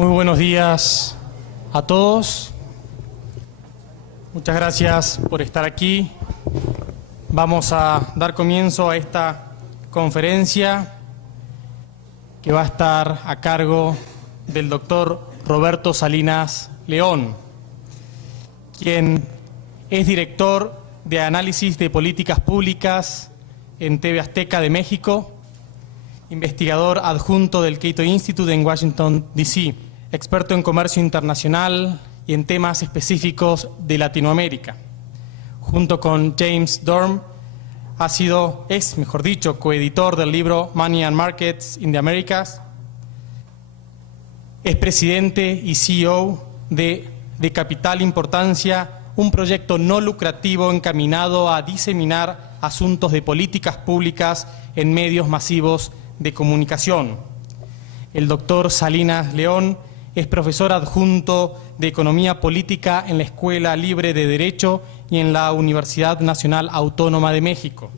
Muy buenos días a todos. Muchas gracias por estar aquí. Vamos a dar comienzo a esta conferencia que va a estar a cargo del doctor Roberto Salinas León, quien es director de Análisis de Políticas Públicas en TV Azteca de México, investigador adjunto del Cato Institute en Washington, D.C., experto en comercio internacional y en temas específicos de Latinoamérica. Junto con James Dorm, es coeditor del libro Money and Markets in the Americas. Es presidente y CEO de Capital Importancia, un proyecto no lucrativo encaminado a diseminar asuntos de políticas públicas en medios masivos de comunicación. El doctor Salinas León es profesor adjunto de Economía Política en la Escuela Libre de Derecho y en la Universidad Nacional Autónoma de México.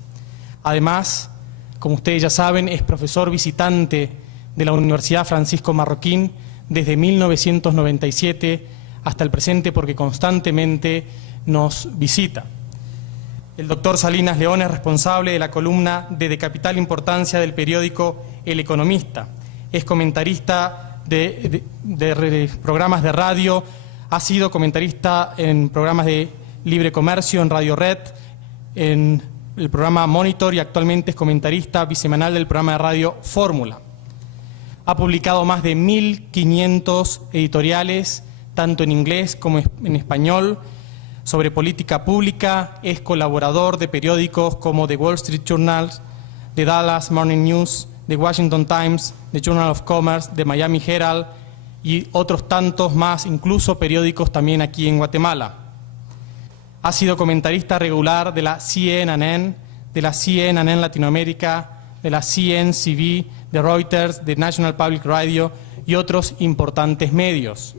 Además, como ustedes ya saben, es profesor visitante de la Universidad Francisco Marroquín desde 1997 hasta el presente, porque constantemente nos visita. El doctor Salinas León es responsable de la columna de Capital Importancia del periódico El Economista. Es comentarista de programas de radio, ha sido comentarista en programas de Libre Comercio, en Radio Red, en el programa Monitor, y actualmente es comentarista bisemanal del programa de radio Fórmula. Ha publicado más de 1.500 editoriales, tanto en inglés como en español, sobre política pública. Es colaborador de periódicos como The Wall Street Journal, The Dallas Morning News, The Washington Times, The Journal of Commerce, The Miami Herald y otros tantos más, incluso periódicos también aquí en Guatemala. Ha sido comentarista regular de la CNN, de la CNN Latinoamérica, de la CNCV, de Reuters, de National Public Radio y otros importantes medios.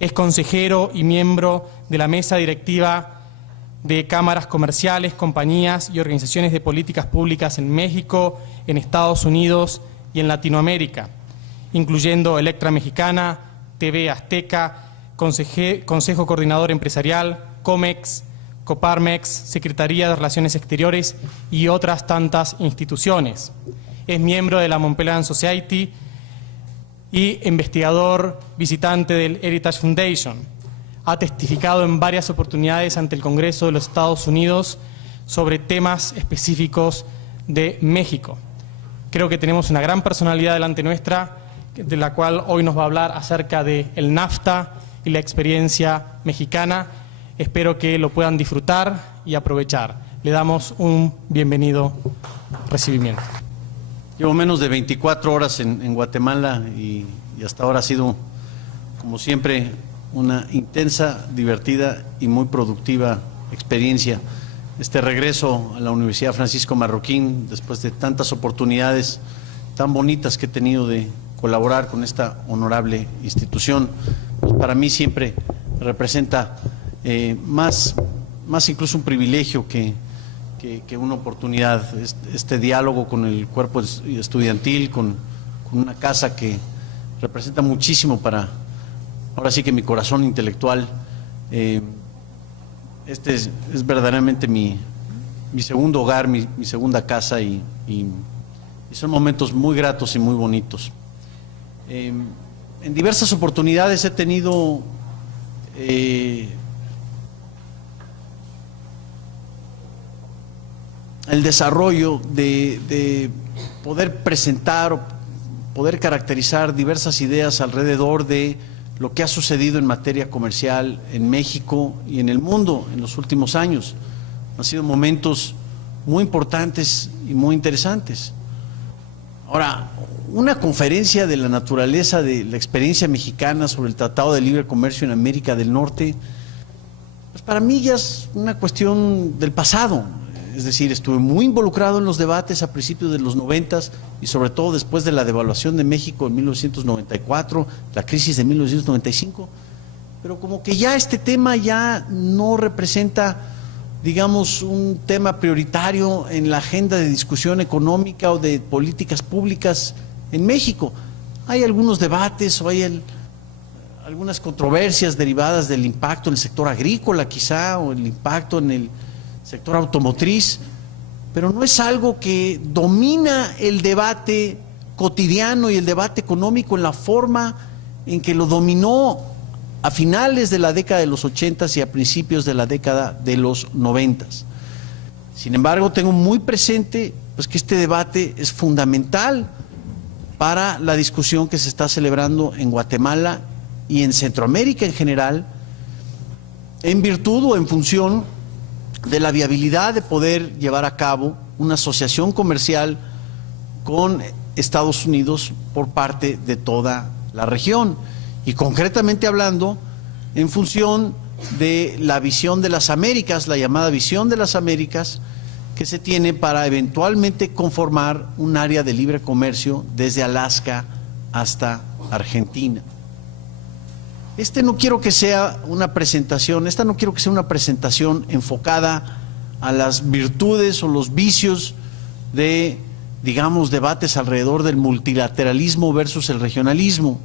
Es consejero y miembro de la mesa directiva de cámaras comerciales, compañías y organizaciones de políticas públicas en México, en Estados Unidos y en Latinoamérica, incluyendo Electra Mexicana, TV Azteca, Consejo Coordinador Empresarial, COMEX, Coparmex, Secretaría de Relaciones Exteriores y otras tantas instituciones. Es miembro de la Montpellier Society y investigador visitante del Heritage Foundation. Ha testificado en varias oportunidades ante el Congreso de los Estados Unidos sobre temas específicos de México. Creo que tenemos una gran personalidad delante nuestra, de la cual hoy nos va a hablar acerca del NAFTA y la experiencia mexicana. Espero que lo puedan disfrutar y aprovechar. Le damos un bienvenido recibimiento. Llevo menos de 24 horas en Guatemala y hasta ahora ha sido, como siempre, una intensa, divertida y muy productiva experiencia. Este regreso a la Universidad Francisco Marroquín, después de tantas oportunidades tan bonitas que he tenido de colaborar con esta honorable institución, pues para mí siempre representa más incluso un privilegio que una oportunidad. Este diálogo con el cuerpo estudiantil, con una casa que representa muchísimo para, ahora sí que mi corazón intelectual. Este es verdaderamente mi segundo hogar, mi segunda casa, y son momentos muy gratos y muy bonitos. En diversas oportunidades he tenido el desarrollo de poder presentar o poder caracterizar diversas ideas alrededor de lo que ha sucedido en materia comercial en México y en el mundo en los últimos años. Han sido momentos muy importantes y muy interesantes. Ahora, una conferencia de la naturaleza de la experiencia mexicana sobre el Tratado de Libre Comercio en América del Norte, pues para mí ya es una cuestión del pasado. Es decir, estuve muy involucrado en los debates a principios de los 90s y sobre todo después de la devaluación de México en 1994, la crisis de 1995, pero como que ya este tema ya no representa, digamos, un tema prioritario en la agenda de discusión económica o de políticas públicas en México. Hay algunos debates o hay algunas controversias derivadas del impacto en el sector agrícola quizá, o el impacto en el sector automotriz, pero no es algo que domina el debate cotidiano y el debate económico en la forma en que lo dominó a finales de la década de los 80 y a principios de la década de los 90. Sin embargo, tengo muy presente pues, que este debate es fundamental para la discusión que se está celebrando en Guatemala y en Centroamérica en general, en virtud o en función de la viabilidad de poder llevar a cabo una asociación comercial con Estados Unidos por parte de toda la región, y concretamente hablando en función de la visión de las Américas, la llamada visión de las Américas, que se tiene para eventualmente conformar un área de libre comercio desde Alaska hasta Argentina. No quiero que sea una presentación, esta no quiero que sea una presentación enfocada a las virtudes o los vicios de, digamos, debates alrededor del multilateralismo versus el regionalismo.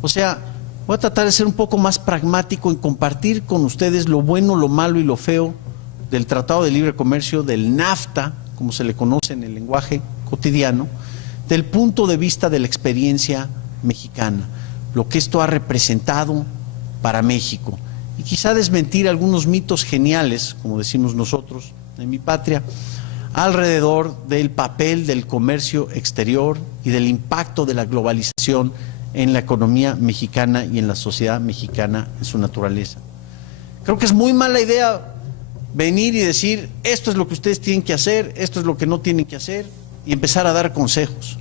O sea, voy a tratar de ser un poco más pragmático en compartir con ustedes lo bueno, lo malo y lo feo del Tratado de Libre Comercio, del NAFTA, como se le conoce en el lenguaje cotidiano, del punto de vista de la experiencia mexicana, lo que esto ha representado para México, y quizá desmentir algunos mitos geniales, como decimos nosotros en mi patria, alrededor del papel del comercio exterior y del impacto de la globalización en la economía mexicana y en la sociedad mexicana en su naturaleza. Creo que es muy mala idea venir y decir, esto es lo que ustedes tienen que hacer, esto es lo que no tienen que hacer, y empezar a dar consejos.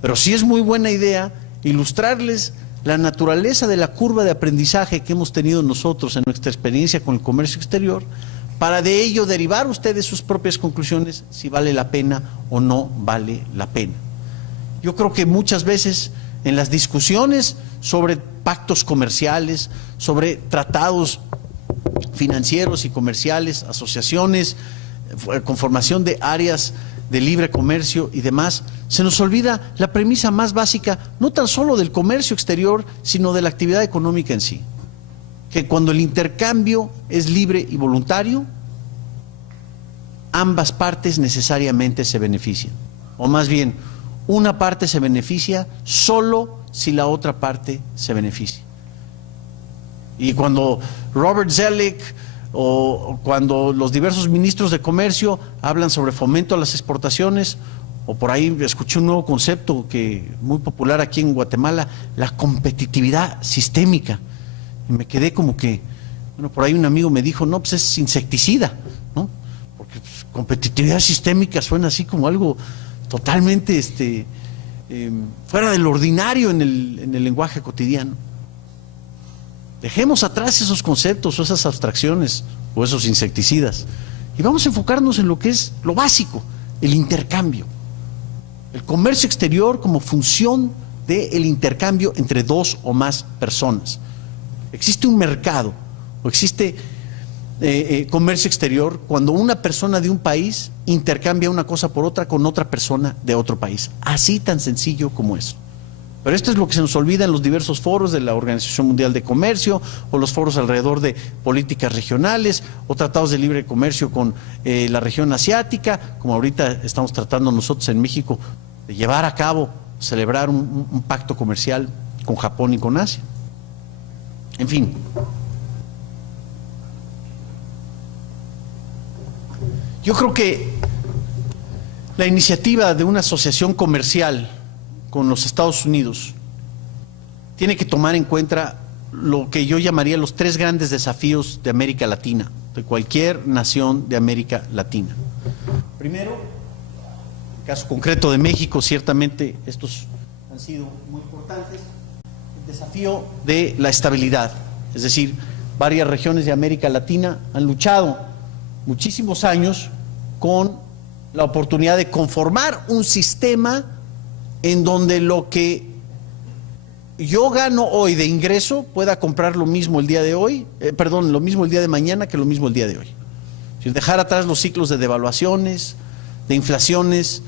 Pero sí es muy buena idea ilustrarles la naturaleza de la curva de aprendizaje que hemos tenido nosotros en nuestra experiencia con el comercio exterior, para de ello derivar ustedes sus propias conclusiones si vale la pena o no vale la pena. Yo creo que muchas veces en las discusiones sobre pactos comerciales, sobre tratados financieros y comerciales, asociaciones, conformación de áreas de libre comercio y demás, se nos olvida la premisa más básica, no tan solo del comercio exterior, sino de la actividad económica en sí, que cuando el intercambio es libre y voluntario, ambas partes necesariamente se benefician, o más bien, una parte se beneficia solo si la otra parte se beneficia. Y cuando Robert Zoellick o cuando los diversos ministros de comercio hablan sobre fomento a las exportaciones, o por ahí escuché un nuevo concepto que muy popular aquí en Guatemala, la competitividad sistémica, y me quedé como que, bueno, por ahí un amigo me dijo, no, pues es insecticida, ¿no? Porque pues, competitividad sistémica suena así como algo totalmente fuera del ordinario en el lenguaje cotidiano. Dejemos atrás esos conceptos o esas abstracciones o esos insecticidas y vamos a enfocarnos en lo que es lo básico, el intercambio. El comercio exterior como función del intercambio entre dos o más personas. Existe un mercado o existe comercio exterior cuando una persona de un país intercambia una cosa por otra con otra persona de otro país. Así tan sencillo como eso. Pero esto es lo que se nos olvida en los diversos foros de la Organización Mundial de Comercio o los foros alrededor de políticas regionales o tratados de libre comercio con la región asiática, como ahorita estamos tratando nosotros en México de llevar a cabo, celebrar un pacto comercial con Japón y con Asia. En fin. Yo creo que la iniciativa de una asociación comercial con los Estados Unidos tiene que tomar en cuenta lo que yo llamaría los tres grandes desafíos de América Latina, de cualquier nación de América Latina. Primero, en el caso concreto de México, ciertamente estos han sido muy importantes, el desafío de la estabilidad, es decir, varias regiones de América Latina han luchado muchísimos años con la oportunidad de conformar un sistema en donde lo que yo gano hoy de ingreso pueda comprar lo mismo el día de hoy, lo mismo el día de mañana que lo mismo el día de hoy. Sin dejar atrás los ciclos de devaluaciones, de inflaciones,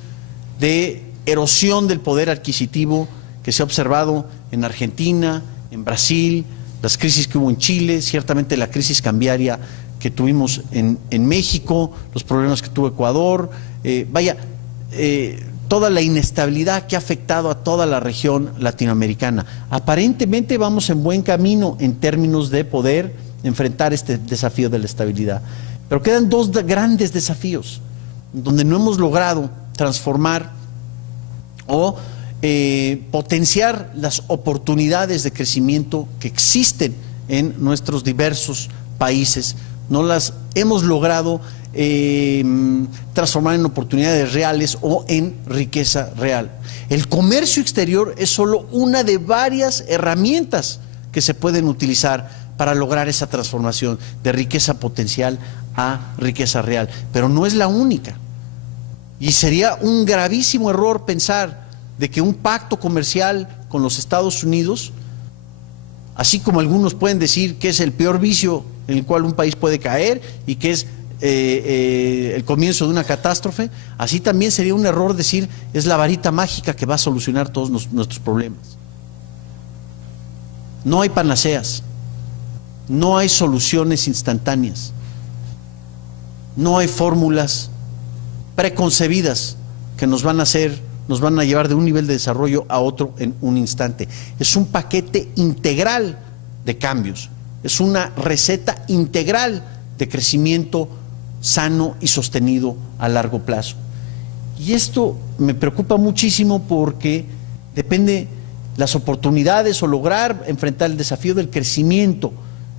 de erosión del poder adquisitivo que se ha observado en Argentina, en Brasil, las crisis que hubo en Chile, ciertamente la crisis cambiaria que tuvimos en México, los problemas que tuvo Ecuador, toda la inestabilidad que ha afectado a toda la región latinoamericana. Aparentemente vamos en buen camino en términos de poder enfrentar este desafío de la estabilidad. Pero quedan dos grandes desafíos donde no hemos logrado transformar o potenciar las oportunidades de crecimiento que existen en nuestros diversos países. No las hemos logrado transformar en oportunidades reales o en riqueza real. El comercio exterior es solo una de varias herramientas que se pueden utilizar para lograr esa transformación de riqueza potencial a riqueza real, pero no es la única. Y sería un gravísimo error pensar de que un pacto comercial con los Estados Unidos, así como algunos pueden decir que es el peor vicio en el cual un país puede caer y que es el comienzo de una catástrofe, así también sería un error decir es la varita mágica que va a solucionar todos nuestros problemas. No hay panaceas, no hay soluciones instantáneas, no hay fórmulas preconcebidas que nos van a llevar de un nivel de desarrollo a otro en un instante. Es un paquete integral de cambios, es una receta integral de crecimiento sano y sostenido a largo plazo. Y esto me preocupa muchísimo porque depende las oportunidades o lograr enfrentar el desafío del crecimiento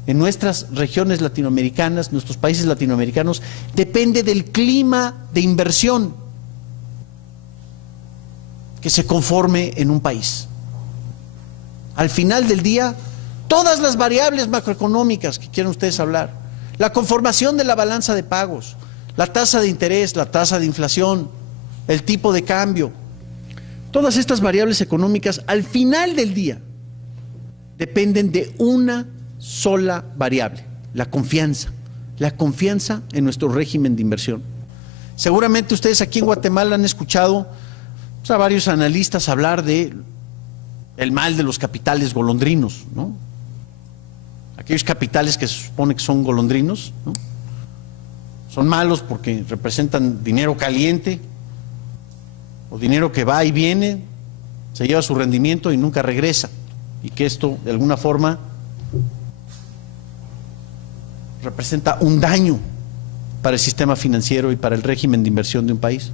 en nuestras regiones latinoamericanas, nuestros países latinoamericanos, depende del clima de inversión que se conforme en un país. Al final del día, todas las variables macroeconómicas que quieran ustedes hablar, la conformación de la balanza de pagos, la tasa de interés, la tasa de inflación, el tipo de cambio, todas estas variables económicas al final del día dependen de una sola variable, la confianza en nuestro régimen de inversión. Seguramente ustedes aquí en Guatemala han escuchado a varios analistas hablar de el mal de los capitales golondrinos, ¿no? Aquellos capitales que se supone que son golondrinos, ¿no? Son malos porque representan dinero caliente o dinero que va y viene, se lleva su rendimiento y nunca regresa, y que esto de alguna forma representa un daño para el sistema financiero y para el régimen de inversión de un país.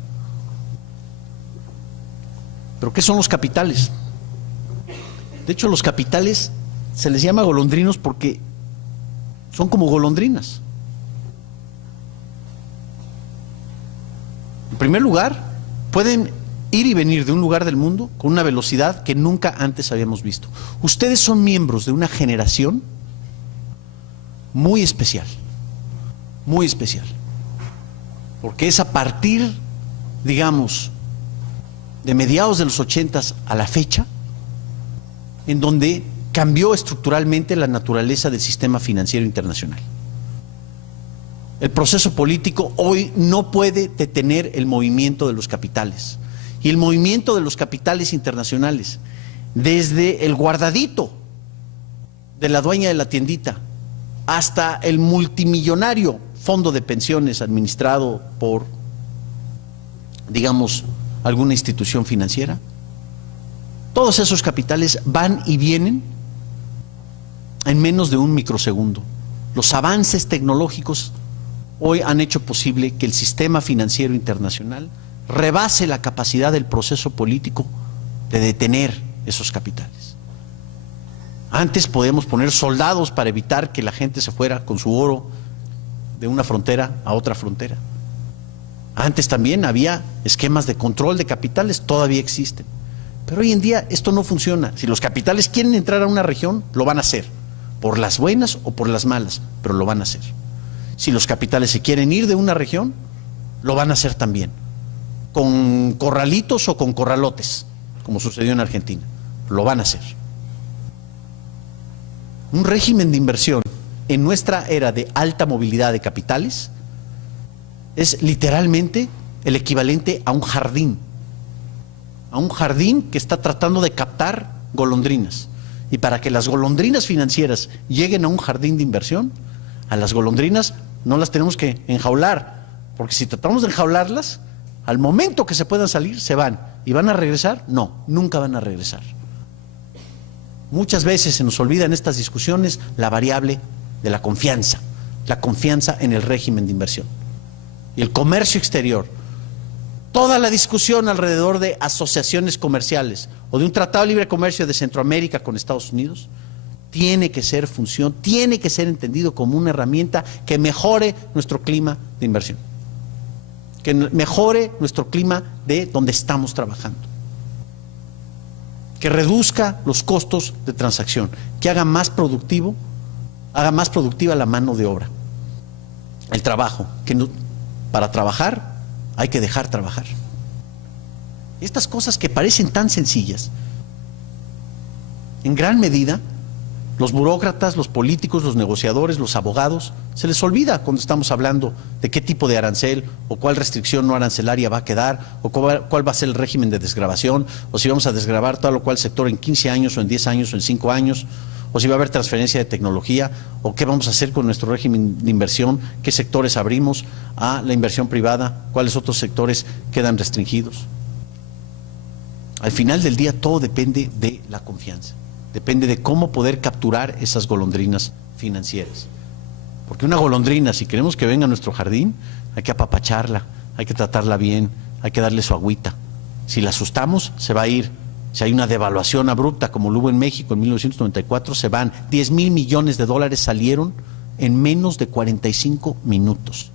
¿Pero qué son los capitales? De hecho, los capitales se les llama golondrinos porque son como golondrinas. En primer lugar, pueden ir y venir de un lugar del mundo con una velocidad que nunca antes habíamos visto. Ustedes son miembros de una generación muy especial, porque es a partir, digamos, de mediados de los 80s a la fecha, en donde cambió estructuralmente la naturaleza del sistema financiero internacional. El proceso político hoy no puede detener el movimiento de los capitales. Y el movimiento de los capitales internacionales, desde el guardadito de la dueña de la tiendita hasta el multimillonario fondo de pensiones administrado por, digamos, alguna institución financiera, todos esos capitales van y vienen en menos de un microsegundo. Los avances tecnológicos hoy han hecho posible que el sistema financiero internacional rebase la capacidad del proceso político de detener esos capitales. Antes podíamos poner soldados para evitar que la gente se fuera con su oro de una frontera a otra frontera. Antes también había esquemas de control de capitales, todavía existen. Pero hoy en día esto no funciona. Si los capitales quieren entrar a una región, lo van a hacer, por las buenas o por las malas, pero lo van a hacer. Si los capitales se quieren ir de una región, lo van a hacer también, con corralitos o con corralotes, como sucedió en Argentina, lo van a hacer. Un régimen de inversión en nuestra era de alta movilidad de capitales es literalmente el equivalente a un jardín que está tratando de captar golondrinas. Y para que las golondrinas financieras lleguen a un jardín de inversión, a las golondrinas no las tenemos que enjaular, porque si tratamos de enjaularlas, al momento que se puedan salir, se van. ¿Y van a regresar? No, nunca van a regresar. Muchas veces se nos olvida en estas discusiones la variable de la confianza en el régimen de inversión. Y el comercio exterior, toda la discusión alrededor de asociaciones comerciales o de un tratado de libre comercio de Centroamérica con Estados Unidos, tiene que ser entendido como una herramienta que mejore nuestro clima de inversión, que mejore nuestro clima de donde estamos trabajando, que reduzca los costos de transacción, que haga más productiva la mano de obra, el trabajo, que no, para trabajar hay que dejar trabajar. Estas cosas que parecen tan sencillas, en gran medida, los burócratas, los políticos, los negociadores, los abogados, se les olvida cuando estamos hablando de qué tipo de arancel o cuál restricción no arancelaria va a quedar, o cuál va a ser el régimen de desgravación, o si vamos a desgravar tal o cual sector en 15 años o en 10 años o en 5 años, o si va a haber transferencia de tecnología, o qué vamos a hacer con nuestro régimen de inversión, qué sectores abrimos a la inversión privada, cuáles otros sectores quedan restringidos. Al final del día todo depende de la confianza. Depende de cómo poder capturar esas golondrinas financieras. Porque una golondrina, si queremos que venga a nuestro jardín, hay que apapacharla, hay que tratarla bien, hay que darle su agüita. Si la asustamos, se va a ir. Si hay una devaluación abrupta, como lo hubo en México en 1994, se van. 10,000 millones de dólares salieron en menos de 45 minutos.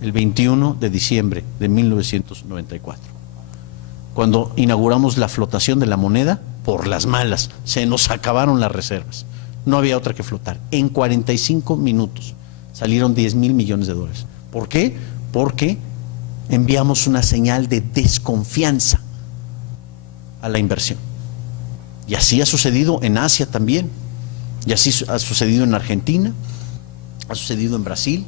El 21 de diciembre de 1994. Cuando inauguramos la flotación de la moneda, por las malas, se nos acabaron las reservas. No había otra que flotar. En 45 minutos salieron 10,000 millones de dólares. ¿Por qué? Porque enviamos una señal de desconfianza a la inversión. Y así ha sucedido en Asia también. Y así ha sucedido en Argentina, ha sucedido en Brasil.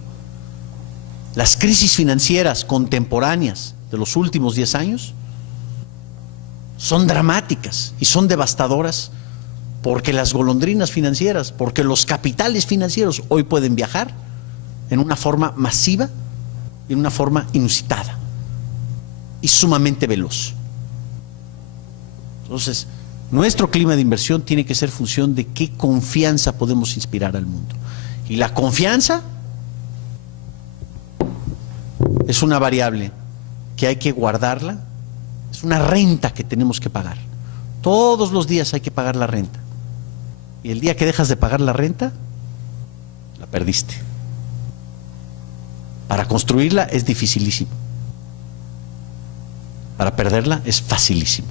Las crisis financieras contemporáneas de los últimos 10 años son dramáticas y son devastadoras, porque las golondrinas financieras, porque los capitales financieros hoy pueden viajar en una forma masiva y en una forma inusitada y sumamente veloz. Entonces, nuestro clima de inversión tiene que ser función de qué confianza podemos inspirar al mundo. Y la confianza es una variable que hay que guardarla. Es una renta que tenemos que pagar. Todos los días hay que pagar la renta. Y el día que dejas de pagar la renta, la perdiste. Para construirla es dificilísimo. Para perderla es facilísimo.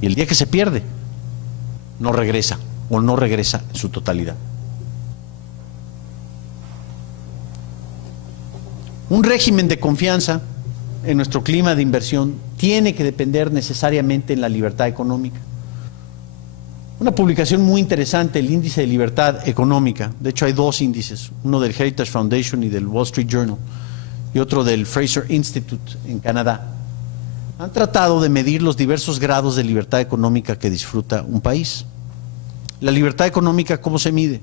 Y el día que se pierde, no regresa, o no regresa en su totalidad. Un régimen de confianza en nuestro clima de inversión tiene que depender necesariamente en la libertad económica. Una publicación muy interesante, el índice de libertad económica, de hecho hay dos índices, uno del Heritage Foundation y del Wall Street Journal, y otro del Fraser Institute en Canadá. Han tratado de medir los diversos grados de libertad económica que disfruta un país. La libertad económica, ¿cómo se mide?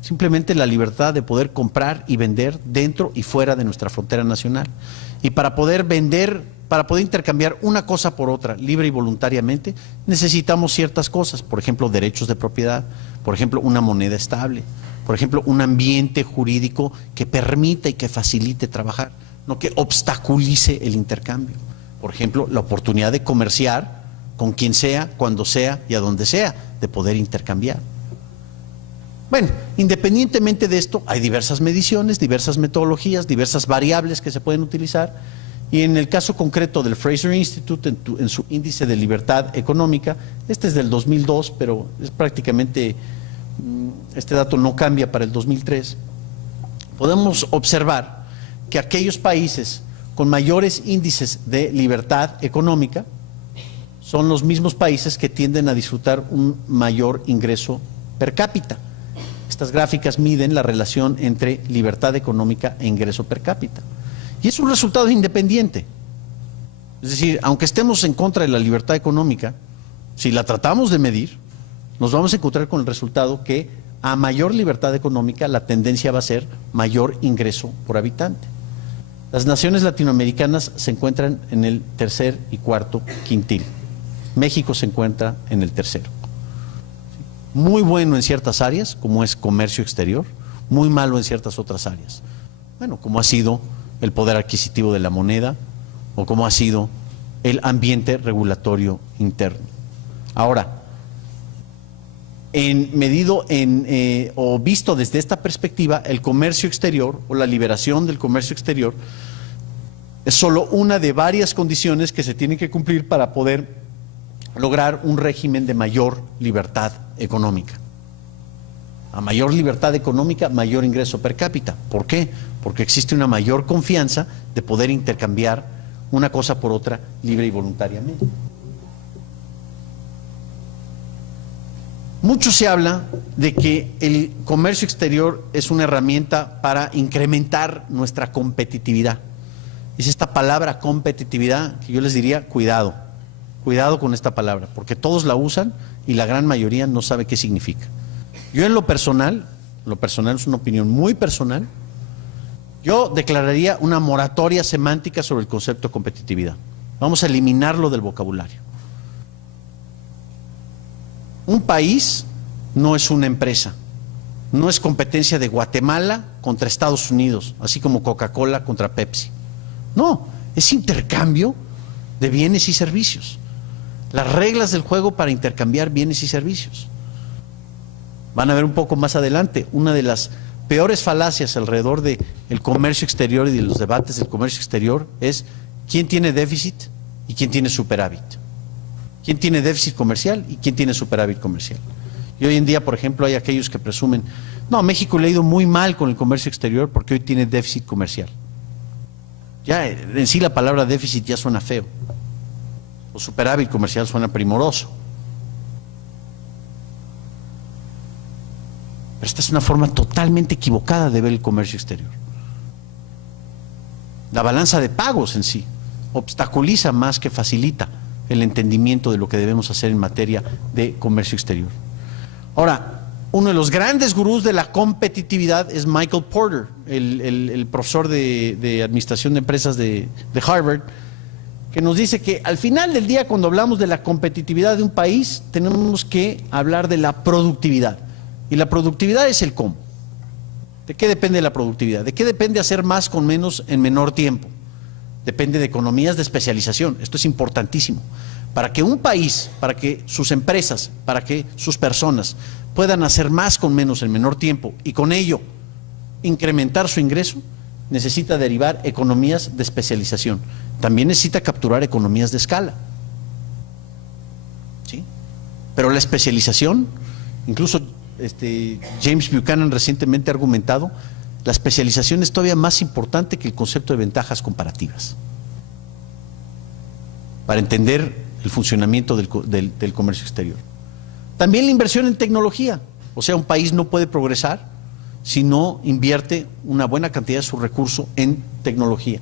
Simplemente la libertad de poder comprar y vender dentro y fuera de nuestra frontera nacional. Y para poder vender, para poder intercambiar una cosa por otra libre y voluntariamente, necesitamos ciertas cosas, por ejemplo, derechos de propiedad, por ejemplo, una moneda estable, por ejemplo, un ambiente jurídico que permita y que facilite trabajar, no que obstaculice el intercambio. Por ejemplo, la oportunidad de comerciar con quien sea, cuando sea y a donde sea, de poder intercambiar. Bueno, independientemente de esto, hay diversas mediciones, diversas metodologías, diversas variables que se pueden utilizar, y en el caso concreto del Fraser Institute, en su índice de libertad económica, este es del 2002, pero es prácticamente, este dato no cambia para el 2003, podemos observar que aquellos países con mayores índices de libertad económica son los mismos países que tienden a disfrutar un mayor ingreso per cápita. Estas gráficas miden la relación entre libertad económica e ingreso per cápita. Y es un resultado independiente. Es decir, aunque estemos en contra de la libertad económica, si la tratamos de medir, nos vamos a encontrar con el resultado que a mayor libertad económica la tendencia va a ser mayor ingreso por habitante. Las naciones latinoamericanas se encuentran en el tercer y cuarto quintil. México se encuentra en el tercero. Muy bueno en ciertas áreas, como es comercio exterior, muy malo en ciertas otras áreas. Bueno, como ha sido el poder adquisitivo de la moneda o como ha sido el ambiente regulatorio interno. Ahora, o visto desde esta perspectiva, el comercio exterior o la liberación del comercio exterior es solo una de varias condiciones que se tienen que cumplir para poder lograr un régimen de mayor libertad económica. A mayor libertad económica, mayor ingreso per cápita. ¿Por qué? Porque existe una mayor confianza de poder intercambiar una cosa por otra libre y voluntariamente. Mucho se habla de que el comercio exterior es una herramienta para incrementar nuestra competitividad. Es esta palabra competitividad que yo les diría, cuidado con esta palabra, porque todos la usan y la gran mayoría no sabe qué significa. Yo en lo personal es una opinión muy personal, yo declararía una moratoria semántica sobre el concepto de competitividad. Vamos a eliminarlo del vocabulario. Un país no es una empresa, no es competencia de Guatemala contra Estados Unidos, así como Coca-Cola contra Pepsi. No, es intercambio de bienes y servicios. Las reglas del juego para intercambiar bienes y servicios. Van a ver un poco más adelante, una de las peores falacias alrededor del comercio exterior y de los debates del comercio exterior es quién tiene déficit y quién tiene superávit. ¿Quién tiene déficit comercial y quién tiene superávit comercial? Y hoy en día, por ejemplo, hay aquellos que presumen, no, México le ha ido muy mal con el comercio exterior porque hoy tiene déficit comercial. Ya en sí la palabra déficit ya suena feo. O superávit comercial suena primoroso. Pero esta es una forma totalmente equivocada de ver el comercio exterior. La balanza de pagos en sí obstaculiza más que facilita el entendimiento de lo que debemos hacer en materia de comercio exterior. Ahora, uno de los grandes gurús de la competitividad es Michael Porter, el profesor de Administración de Empresas de Harvard, que nos dice que al final del día, cuando hablamos de la competitividad de un país, tenemos que hablar de la productividad. Y la productividad es el cómo. ¿De qué depende la productividad? ¿De qué depende hacer más con menos en menor tiempo? Depende de economías de especialización. Esto es importantísimo. Para que un país, para que sus empresas, para que sus personas puedan hacer más con menos en menor tiempo y con ello incrementar su ingreso, necesita derivar economías de especialización. También necesita capturar economías de escala. ¿Sí? Pero la especialización, incluso James Buchanan recientemente ha argumentado, la especialización es todavía más importante que el concepto de ventajas comparativas para entender el funcionamiento del comercio exterior. También la inversión en tecnología, o sea, un país no puede progresar si no invierte una buena cantidad de su recurso en tecnología.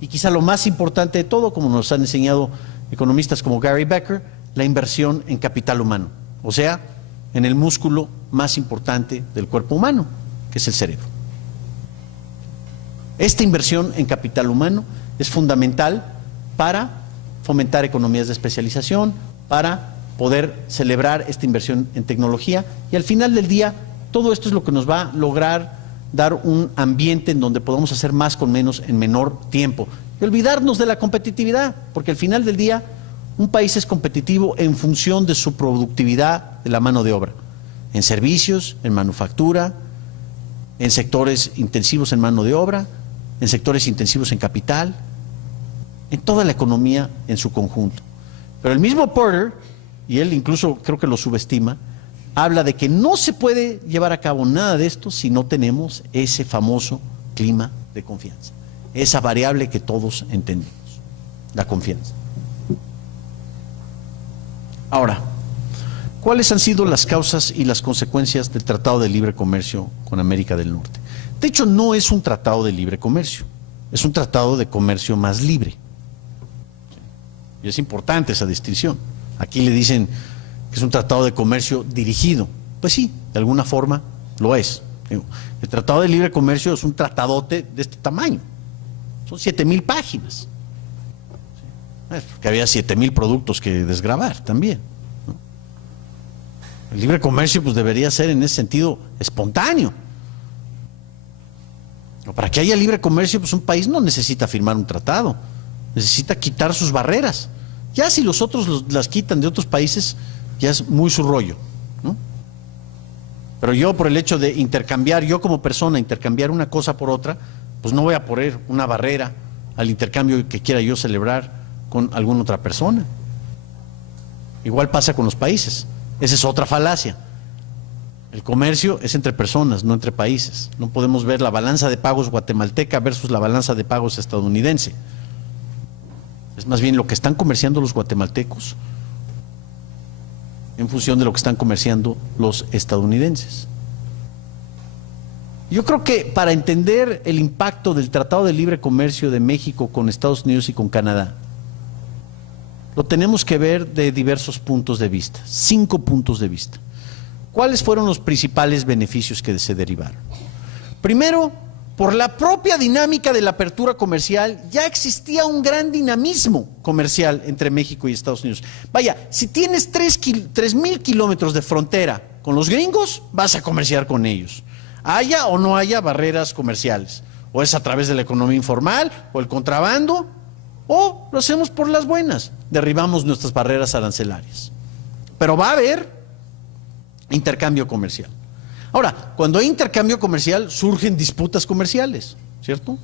Y quizá lo más importante de todo, como nos han enseñado economistas como Gary Becker, la inversión en capital humano, o sea, en el músculo más importante del cuerpo humano, que es el cerebro. Esta inversión en capital humano es fundamental para fomentar economías de especialización, para poder celebrar esta inversión en tecnología y al final del día todo esto es lo que nos va a lograr dar un ambiente en donde podamos hacer más con menos en menor tiempo y olvidarnos de la competitividad, porque al final del día un país es competitivo en función de su productividad de la mano de obra, en servicios, en manufactura, en sectores intensivos en mano de obra, en sectores intensivos en capital, en toda la economía en su conjunto. Pero el mismo Porter, y él incluso creo que lo subestima, habla de que no se puede llevar a cabo nada de esto si no tenemos ese famoso clima de confianza, esa variable que todos entendemos, la confianza. Ahora, ¿cuáles han sido las causas y las consecuencias del Tratado de Libre Comercio con América del Norte? De hecho, no es un tratado de libre comercio, es un tratado de comercio más libre. Y es importante esa distinción. Aquí le dicen que que es un tratado de comercio dirigido. Pues sí, de alguna forma lo es. El Tratado de Libre Comercio es un tratadote de este tamaño. Son 7,000 páginas. Que había 7,000 productos que desgravar también, ¿no? El libre comercio pues debería ser en ese sentido espontáneo. Para que haya libre comercio, pues un país no necesita firmar un tratado, necesita quitar sus barreras. Ya si los otros las quitan de otros países, ya es muy su rollo, ¿no? Pero yo, por el hecho de intercambiar, yo como persona, intercambiar una cosa por otra, pues no voy a poner una barrera al intercambio que quiera yo celebrar con alguna otra persona. Igual pasa con los países. Esa es otra falacia. El comercio es entre personas, no entre países. No podemos ver la balanza de pagos guatemalteca versus la balanza de pagos estadounidense. Es más bien lo que están comerciando los guatemaltecos en función de lo que están comerciando los estadounidenses. Yo creo que para entender el impacto del Tratado de Libre Comercio de México con Estados Unidos y con Canadá, lo tenemos que ver de diversos puntos de vista, 5 puntos de vista. ¿Cuáles fueron los principales beneficios que se derivaron? Primero, por la propia dinámica de la apertura comercial, ya existía un gran dinamismo comercial entre México y Estados Unidos. Vaya, si tienes 3,000 kilómetros de frontera con los gringos, vas a comerciar con ellos. Haya o no haya barreras comerciales. O es a través de la economía informal, o el contrabando, o lo hacemos por las buenas. Derribamos nuestras barreras arancelarias. Pero va a haber intercambio comercial. Ahora, cuando hay intercambio comercial, surgen disputas comerciales, ¿cierto?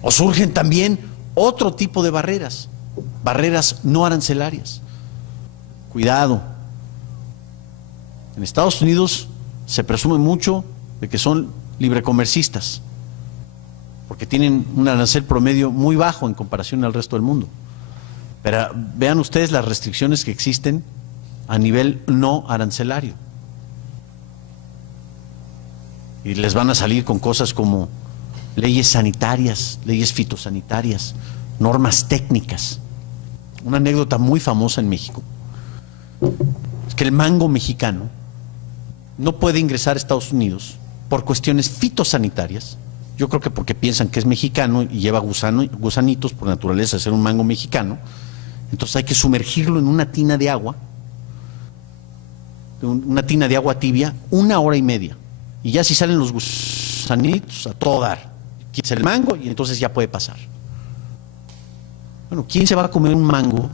O surgen también otro tipo de barreras, barreras no arancelarias. Cuidado. En Estados Unidos se presume mucho de que son librecomercistas, porque tienen un arancel promedio muy bajo en comparación al resto del mundo. Pero vean ustedes las restricciones que existen a nivel no arancelario. Y les van a salir con cosas como leyes sanitarias, leyes fitosanitarias, normas técnicas. Una anécdota muy famosa en México es que el mango mexicano no puede ingresar a Estados Unidos por cuestiones fitosanitarias. Yo creo que porque piensan que es mexicano y lleva gusanitos por naturaleza de ser un mango mexicano. Entonces hay que sumergirlo en una tina de agua tibia, 1 hora y media. Y ya si salen los gusanitos, a todo dar. Quites el mango y entonces ya puede pasar. Bueno, ¿quién se va a comer un mango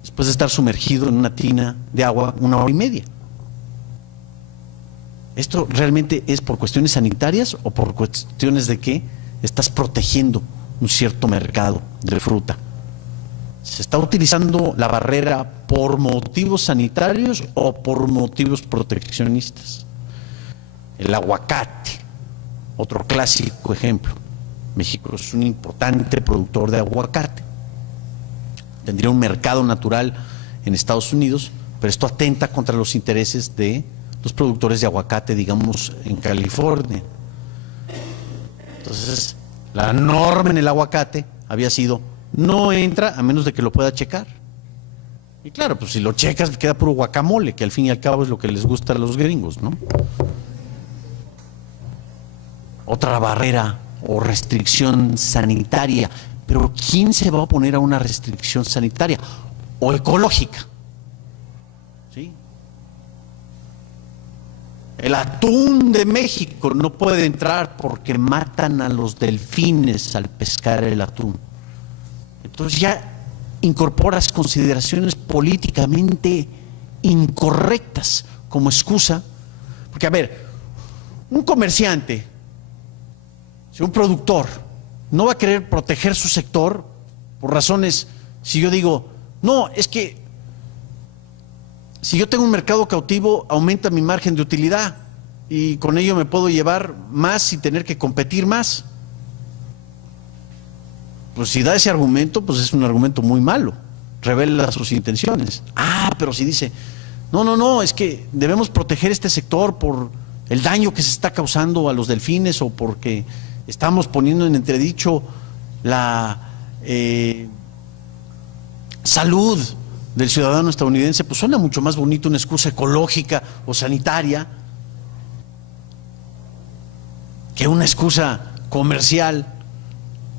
después de estar sumergido en una tina de agua 1 hora y media? ¿Esto realmente es por cuestiones sanitarias o por cuestiones de que estás protegiendo un cierto mercado de fruta? ¿Se está utilizando la barrera por motivos sanitarios o por motivos proteccionistas? El aguacate, otro clásico ejemplo. México es un importante productor de aguacate. Tendría un mercado natural en Estados Unidos, pero esto atenta contra los intereses de los productores de aguacate, digamos, en California. Entonces, la norma en el aguacate había sido: no entra a menos de que lo pueda checar. Y claro, pues si lo checas queda puro guacamole, que al fin y al cabo es lo que les gusta a los gringos, ¿no? Otra barrera o restricción sanitaria. Pero ¿quién se va a oponer a una restricción sanitaria o ecológica? ¿Sí? El atún de México no puede entrar porque matan a los delfines al pescar el atún. Entonces ya incorporas consideraciones políticamente incorrectas como excusa, porque a ver, un comerciante, si un productor no va a querer proteger su sector por razones, si yo digo, no, es que si yo tengo un mercado cautivo aumenta mi margen de utilidad y con ello me puedo llevar más sin tener que competir más. Pues si da ese argumento, pues es un argumento muy malo, revela sus intenciones. Pero si dice, no, es que debemos proteger este sector por el daño que se está causando a los delfines o porque estamos poniendo en entredicho salud del ciudadano estadounidense, pues suena mucho más bonito una excusa ecológica o sanitaria que una excusa comercial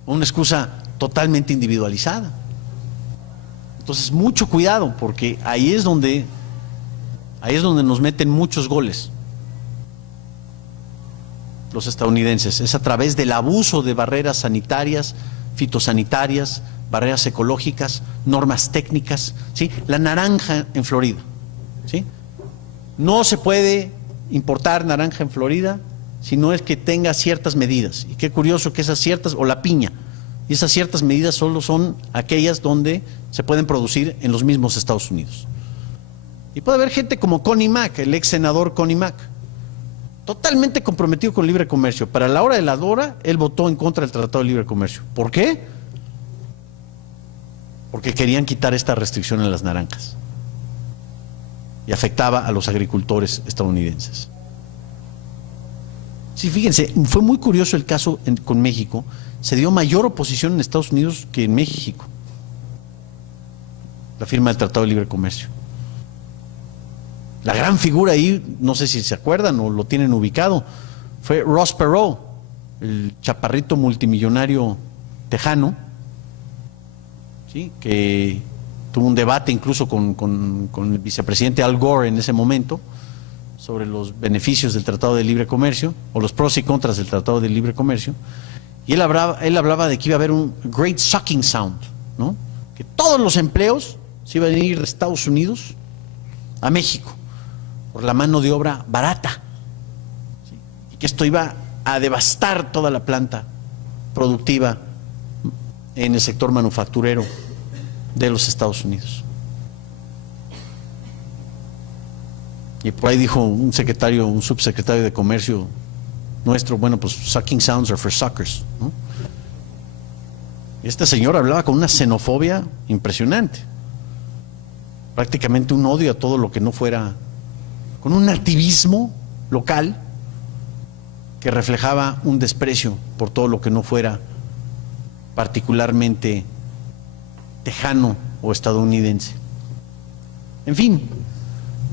o una excusa totalmente individualizada. Entonces, mucho cuidado, porque ahí es donde nos meten muchos goles los estadounidenses. Es a través del abuso de barreras sanitarias, fitosanitarias, barreras ecológicas, normas técnicas, ¿sí? La naranja en Florida, ¿sí? No se puede importar naranja en Florida si no es que tenga ciertas medidas. Y qué curioso que esas ciertas, o la piña, y esas ciertas medidas solo son aquellas donde se pueden producir en los mismos Estados Unidos. Y puede haber gente como Connie Mack, el ex senador Connie Mack, totalmente comprometido con el libre comercio. Para la hora de la hora, él votó en contra del Tratado de Libre Comercio. ¿Por qué? Porque querían quitar esta restricción en las naranjas y afectaba a los agricultores estadounidenses. Sí, fíjense, fue muy curioso el caso con México. Se dio mayor oposición en Estados Unidos que en México, la firma del Tratado de Libre Comercio. La gran figura ahí, no sé si se acuerdan o lo tienen ubicado, fue Ross Perot, el chaparrito multimillonario tejano, ¿sí? Que tuvo un debate incluso con el vicepresidente Al Gore en ese momento sobre los beneficios del Tratado de Libre Comercio, o los pros y contras del Tratado de Libre Comercio, y él hablaba de que iba a haber un great sucking sound, ¿no? Que todos los empleos se iban a ir de Estados Unidos a México por la mano de obra barata, ¿sí? Y que esto iba a devastar toda la planta productiva en el sector manufacturero de los Estados Unidos. Y por ahí dijo un subsecretario de Comercio nuestro, bueno, pues sucking sounds are for suckers, ¿no? Y este señor hablaba con una xenofobia impresionante, prácticamente un odio a todo lo que no fuera, con un nativismo local que reflejaba un desprecio por todo lo que no fuera particularmente tejano o estadounidense. En fin,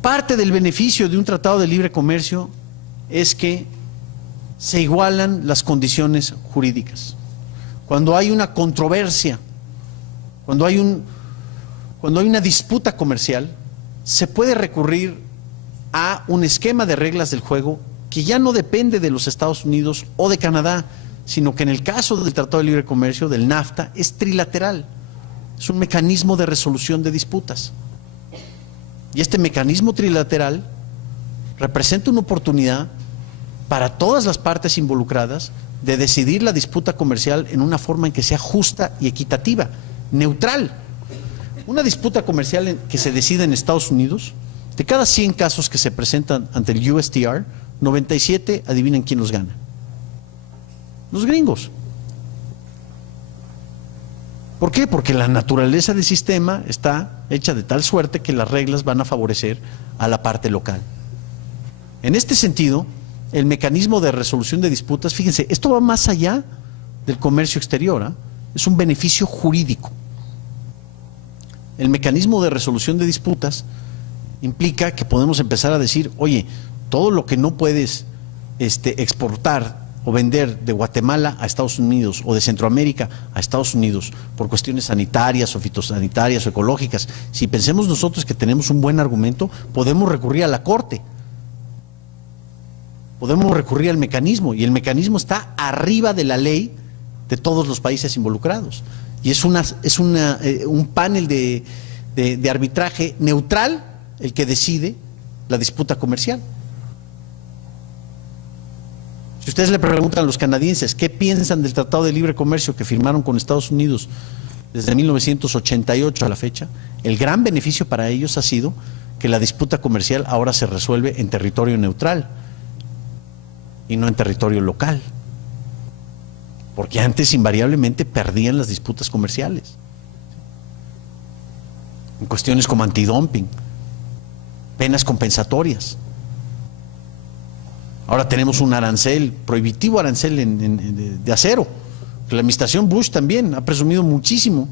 parte del beneficio de un tratado de libre comercio es que se igualan las condiciones jurídicas. Cuando hay una controversia, cuando hay una disputa comercial, se puede recurrir a un esquema de reglas del juego que ya no depende de los Estados Unidos o de Canadá, sino que en el caso del Tratado de Libre Comercio, del NAFTA, es trilateral. Es un mecanismo de resolución de disputas. Y este mecanismo trilateral representa una oportunidad para todas las partes involucradas de decidir la disputa comercial en una forma en que sea justa y equitativa, neutral. Una disputa comercial que se decida en Estados Unidos, de cada 100 casos que se presentan ante el USTR, 97, adivinen quién los gana. Los gringos. ¿Por qué? Porque la naturaleza del sistema está hecha de tal suerte que las reglas van a favorecer a la parte local. En este sentido, el mecanismo de resolución de disputas, fíjense, esto va más allá del comercio exterior, ¿eh? Es un beneficio jurídico. El mecanismo de resolución de disputas implica que podemos empezar a decir, oye, todo lo que no puedes exportar o vender de Guatemala a Estados Unidos o de Centroamérica a Estados Unidos por cuestiones sanitarias o fitosanitarias o ecológicas, si pensemos nosotros que tenemos un buen argumento, podemos recurrir a la Corte, podemos recurrir al mecanismo, y el mecanismo está arriba de la ley de todos los países involucrados, y es un panel de arbitraje neutral el que decide la disputa comercial. Si ustedes le preguntan a los canadienses qué piensan del Tratado de Libre Comercio que firmaron con Estados Unidos desde 1988 a la fecha, el gran beneficio para ellos ha sido que la disputa comercial ahora se resuelve en territorio neutral y no en territorio local, porque antes invariablemente perdían las disputas comerciales en cuestiones como antidumping, penas compensatorias. Ahora tenemos un arancel, prohibitivo arancel de acero, que la administración Bush también ha presumido muchísimo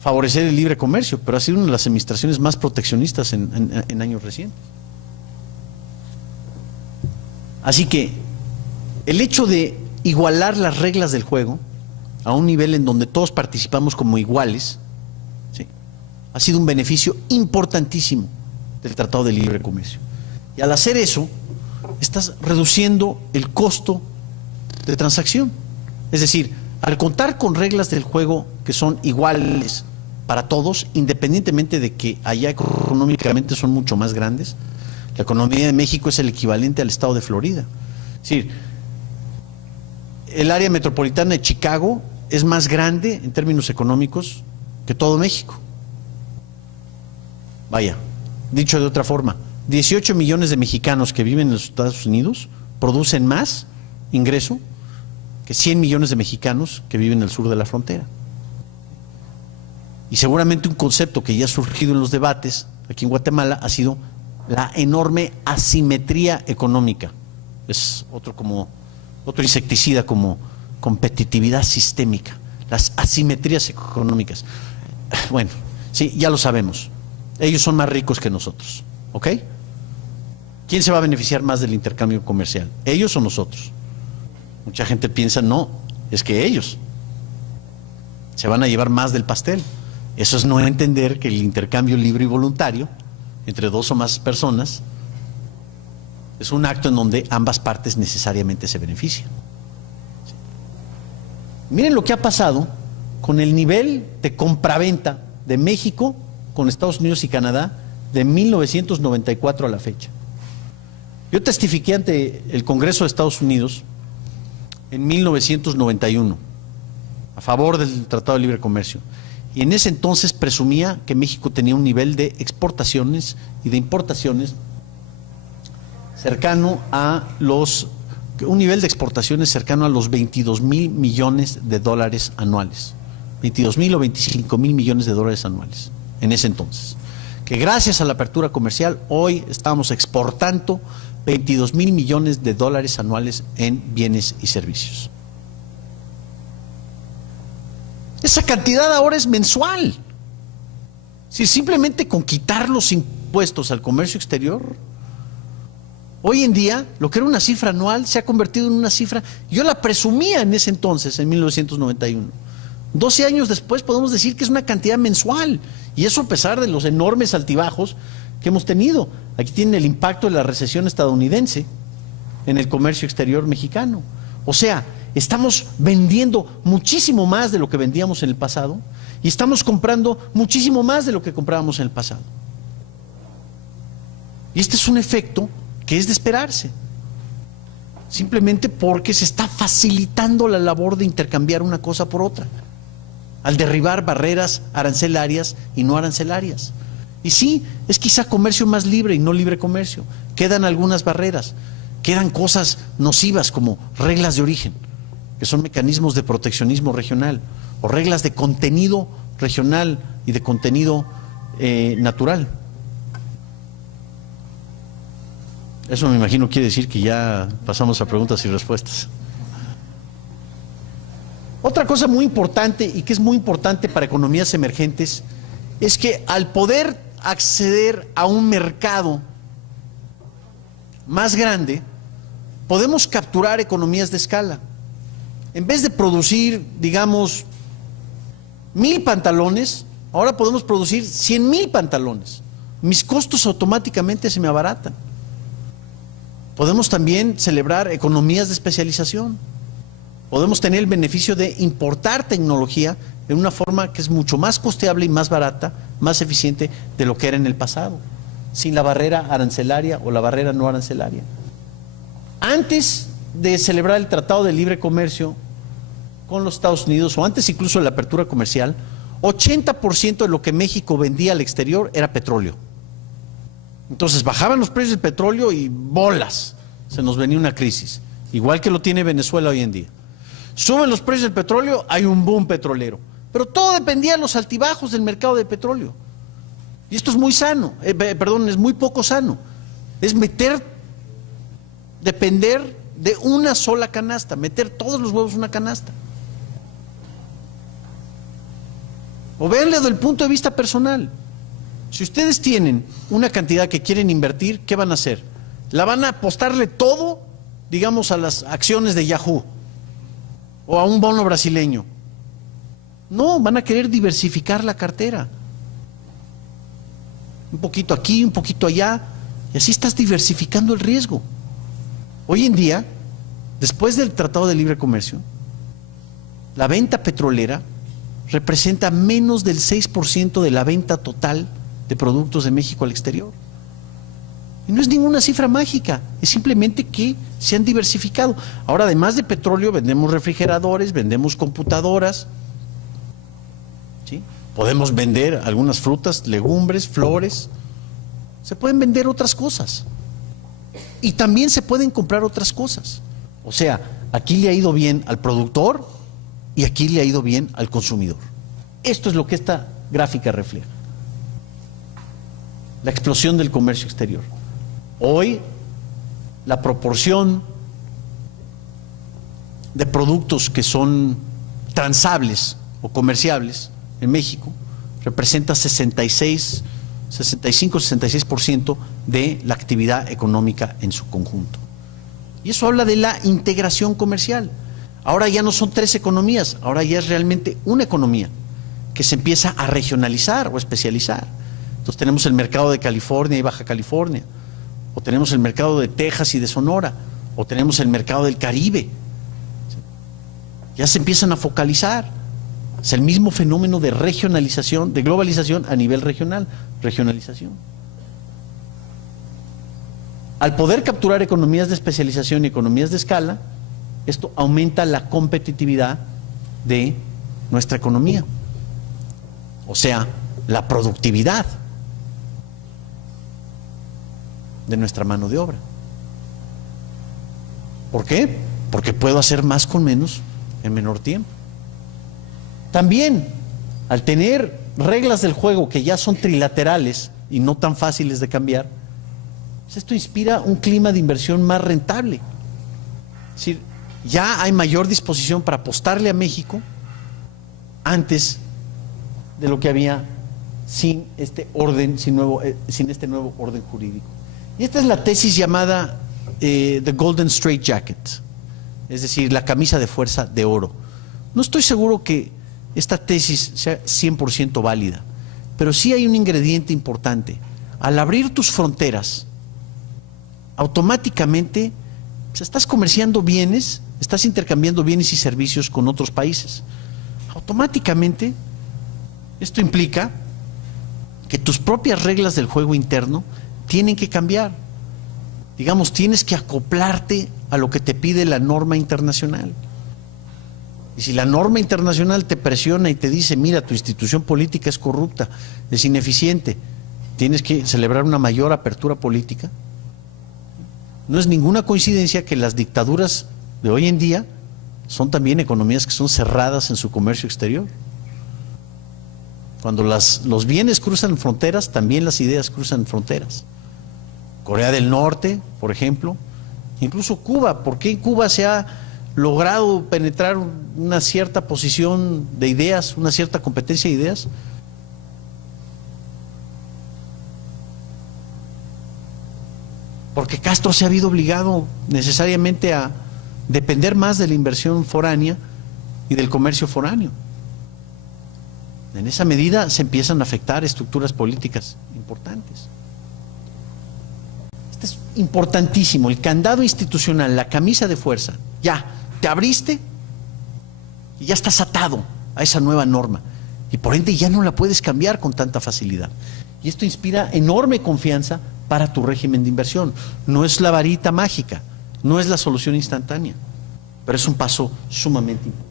favorecer el libre comercio, pero ha sido una de las administraciones más proteccionistas en años recientes. Así que el hecho de igualar las reglas del juego a un nivel en donde todos participamos como iguales, ¿sí?, ha sido un beneficio importantísimo del Tratado de Libre Comercio. Y al hacer eso, estás reduciendo el costo de transacción. Es decir, al contar con reglas del juego que son iguales para todos, independientemente de que allá económicamente son mucho más grandes, la economía de México es el equivalente al estado de Florida. Es decir, el área metropolitana de Chicago es más grande en términos económicos que todo México. Vaya, dicho de otra forma, 18 millones de mexicanos que viven en los Estados Unidos producen más ingreso que 100 millones de mexicanos que viven en el sur de la frontera. Y seguramente un concepto que ya ha surgido en los debates aquí en Guatemala ha sido la enorme asimetría económica. Es otro insecticida como competitividad sistémica, las asimetrías económicas. Bueno, sí, ya lo sabemos. Ellos son más ricos que nosotros, ¿ok? ¿Quién se va a beneficiar más del intercambio comercial? ¿Ellos o nosotros? Mucha gente piensa, no, es que ellos se van a llevar más del pastel. Eso es no entender que el intercambio libre y voluntario entre dos o más personas es un acto en donde ambas partes necesariamente se benefician. ¿Sí? Miren lo que ha pasado con el nivel de compraventa de México con Estados Unidos y Canadá de 1994 a la fecha. Yo testifiqué ante el Congreso de Estados Unidos en 1991 a favor del Tratado de Libre Comercio, y en ese entonces presumía que México tenía un nivel de exportaciones y de importaciones cercano a un nivel de exportaciones cercano a los 22,000 millones de dólares anuales, 22,000 o 25,000 millones de dólares anuales en ese entonces, que gracias a la apertura comercial hoy estamos exportando 22,000 millones de dólares anuales en bienes y servicios. Esa cantidad ahora es mensual. Si simplemente con quitar los impuestos al comercio exterior, hoy en día lo que era una cifra anual se ha convertido en una cifra, yo la presumía en ese entonces, en 1991. 12 años después podemos decir que es una cantidad mensual, y eso a pesar de los enormes altibajos que hemos tenido. Aquí tienen el impacto de la recesión estadounidense en el comercio exterior mexicano. O sea, estamos vendiendo muchísimo más de lo que vendíamos en el pasado y estamos comprando muchísimo más de lo que comprábamos en el pasado. Y este es un efecto que es de esperarse, simplemente porque se está facilitando la labor de intercambiar una cosa por otra, al derribar barreras arancelarias y no arancelarias. Y sí, es quizá comercio más libre y no libre comercio. Quedan algunas barreras, quedan cosas nocivas como reglas de origen, que son mecanismos de proteccionismo regional, o reglas de contenido regional y de contenido natural. Eso me imagino quiere decir que ya pasamos a preguntas y respuestas. Otra cosa muy importante, y que es muy importante para economías emergentes, es que al poder acceder a un mercado más grande, podemos capturar economías de escala. En vez de producir, digamos, 1,000 pantalones, ahora podemos producir 100,000 pantalones. Mis costos automáticamente se me abaratan. Podemos también celebrar economías de especialización. Podemos tener el beneficio de importar tecnología en una forma que es mucho más costeable y más barata, más eficiente de lo que era en el pasado, sin la barrera arancelaria o la barrera no arancelaria. Antes de celebrar el Tratado de Libre Comercio con los Estados Unidos, o antes incluso de la apertura comercial, 80% de lo que México vendía al exterior era petróleo. Entonces bajaban los precios del petróleo y bolas, se nos venía una crisis, igual que lo tiene Venezuela hoy en día. Suben los precios del petróleo, hay un boom petrolero, pero todo dependía de los altibajos del mercado de petróleo. Y esto es muy sano, es muy poco sano. Es depender de una sola canasta, meter todos los huevos en una canasta. O véanle desde el punto de vista personal. Si ustedes tienen una cantidad que quieren invertir, ¿qué van a hacer? ¿La van a apostarle todo, digamos, a las acciones de Yahoo o a un bono brasileño? No, van a querer diversificar la cartera. Un poquito aquí, un poquito allá, y así estás diversificando el riesgo. Hoy en día, después del Tratado de Libre Comercio, la venta petrolera representa menos del 6% de la venta total de productos de México al exterior. Y no es ninguna cifra mágica, es simplemente que se han diversificado. Ahora, además de petróleo, vendemos refrigeradores, vendemos computadoras, ¿sí? Podemos vender algunas frutas, legumbres, flores, se pueden vender otras cosas. Y también se pueden comprar otras cosas. O sea, aquí le ha ido bien al productor y aquí le ha ido bien al consumidor. Esto es lo que esta gráfica refleja. La explosión del comercio exterior. Hoy, la proporción de productos que son transables o comerciables en México representa 65-66% de la actividad económica en su conjunto. Y eso habla de la integración comercial. Ahora ya no son tres economías, ahora ya es realmente una economía que se empieza a regionalizar o especializar. Entonces tenemos el mercado de California y Baja California, o tenemos el mercado de Texas y de Sonora, o tenemos el mercado del Caribe. Ya se empiezan a focalizar. Es el mismo fenómeno de regionalización, de globalización a nivel regional, regionalización. Al poder capturar economías de especialización y economías de escala, esto aumenta la competitividad de nuestra economía, o sea, la productividad de nuestra mano de obra. ¿Por qué? Porque puedo hacer más con menos en menor tiempo. También, al tener reglas del juego que ya son trilaterales y no tan fáciles de cambiar, pues esto inspira un clima de inversión más rentable. Es decir, ya hay mayor disposición para apostarle a México antes de lo que había sin este orden, sin este nuevo orden jurídico. Y esta es la tesis llamada The Golden Straitjacket, es decir, la camisa de fuerza de oro. No estoy seguro que esta tesis sea 100% válida, pero sí hay un ingrediente importante. Al abrir tus fronteras, automáticamente estás comerciando bienes, estás intercambiando bienes y servicios con otros países. Automáticamente, esto implica que tus propias reglas del juego interno tienen que cambiar. Digamos, tienes que acoplarte a lo que te pide la norma internacional. Y si la norma internacional te presiona y te dice, mira, tu institución política es corrupta, es ineficiente, tienes que celebrar una mayor apertura política. No es ninguna coincidencia que las dictaduras de hoy en día son también economías que son cerradas en su comercio exterior. Cuando los bienes cruzan fronteras, también las ideas cruzan fronteras. Corea del Norte, por ejemplo, incluso Cuba. ¿Por qué en Cuba se ha logrado penetrar una cierta posición de ideas, una cierta competencia de ideas? Porque Castro se ha habido obligado necesariamente a depender más de la inversión foránea y del comercio foráneo. En esa medida se empiezan a afectar estructuras políticas importantes. Esto es importantísimo, el candado institucional, la camisa de fuerza. Ya, te abriste y ya estás atado a esa nueva norma. Y por ende ya no la puedes cambiar con tanta facilidad. Y esto inspira enorme confianza para tu régimen de inversión. No es la varita mágica, no es la solución instantánea, pero es un paso sumamente importante.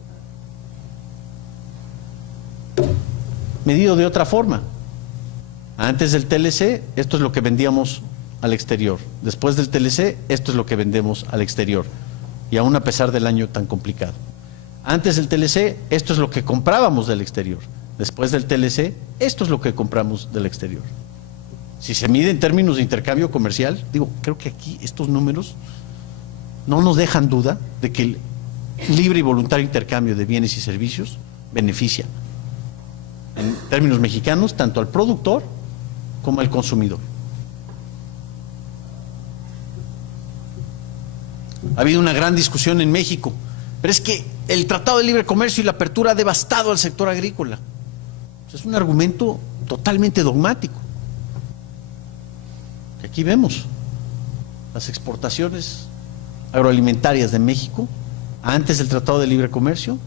Medido de otra forma. Antes del TLC, esto es lo que vendíamos al exterior. Después del TLC, esto es lo que vendemos al exterior. Y aún a pesar del año tan complicado. Antes del TLC, esto es lo que comprábamos del exterior. Después del TLC, esto es lo que compramos del exterior. Si se mide en términos de intercambio comercial, digo, creo que aquí estos números no nos dejan duda de que el libre y voluntario intercambio de bienes y servicios beneficia en términos mexicanos, tanto al productor como al consumidor. Ha habido una gran discusión en México, pero es que el Tratado de Libre Comercio y la apertura ha devastado al sector agrícola. Es un argumento totalmente dogmático. Aquí vemos las exportaciones agroalimentarias de México antes del Tratado de Libre Comercio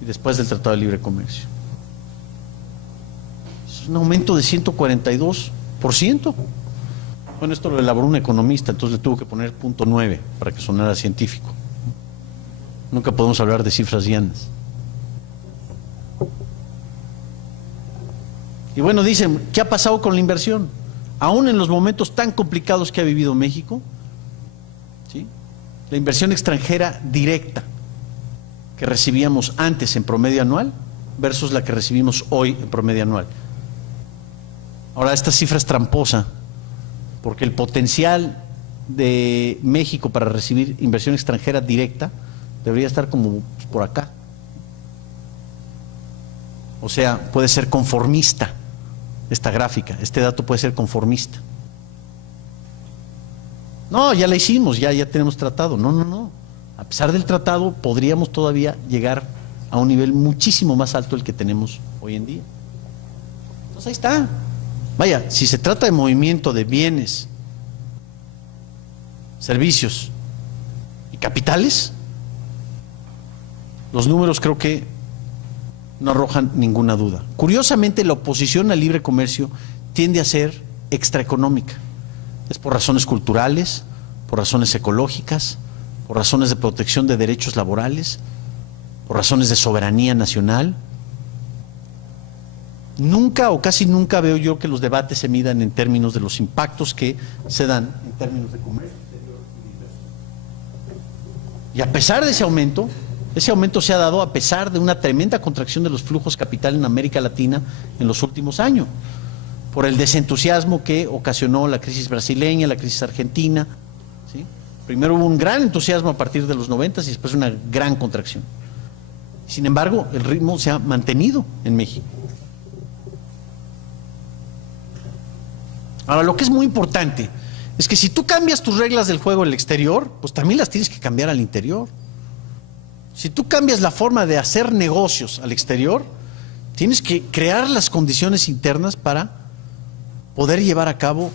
y después del Tratado de Libre Comercio. Es un aumento de 142%. Bueno, esto lo elaboró un economista, entonces le tuvo que poner 0.9 para que sonara científico. Nunca podemos hablar de cifras llanas. Y bueno, dicen, ¿qué ha pasado con la inversión? Aún en los momentos tan complicados que ha vivido México, ¿sí?, la inversión extranjera directa que recibíamos antes en promedio anual versus la que recibimos hoy en promedio anual. Ahora, esta cifra es tramposa, porque el potencial de México para recibir inversión extranjera directa debería estar como por acá. O sea, puede ser conformista esta gráfica, este dato puede ser conformista. No, ya la hicimos, ya tenemos tratado. No. A pesar del tratado, podríamos todavía llegar a un nivel muchísimo más alto del que tenemos hoy en día. Entonces ahí está. Vaya, si se trata de movimiento de bienes, servicios y capitales, los números creo que no arrojan ninguna duda. Curiosamente, la oposición al libre comercio tiende a ser extraeconómica. Es por razones culturales, por razones ecológicas, por razones de protección de derechos laborales, por razones de soberanía nacional. Nunca o casi nunca veo yo que los debates se midan en términos de los impactos que se dan en términos de comercio exterior y de inversión. Y a pesar de ese aumento se ha dado a pesar de una tremenda contracción de los flujos capital en América Latina en los últimos años, por el desentusiasmo que ocasionó la crisis brasileña, la crisis argentina, ¿sí? Primero hubo un gran entusiasmo a partir de los 90 y después una gran contracción. Sin embargo, el ritmo se ha mantenido en México. Ahora, lo que es muy importante es que si tú cambias tus reglas del juego en el exterior, pues también las tienes que cambiar al interior. Si tú cambias la forma de hacer negocios al exterior, tienes que crear las condiciones internas para poder llevar a cabo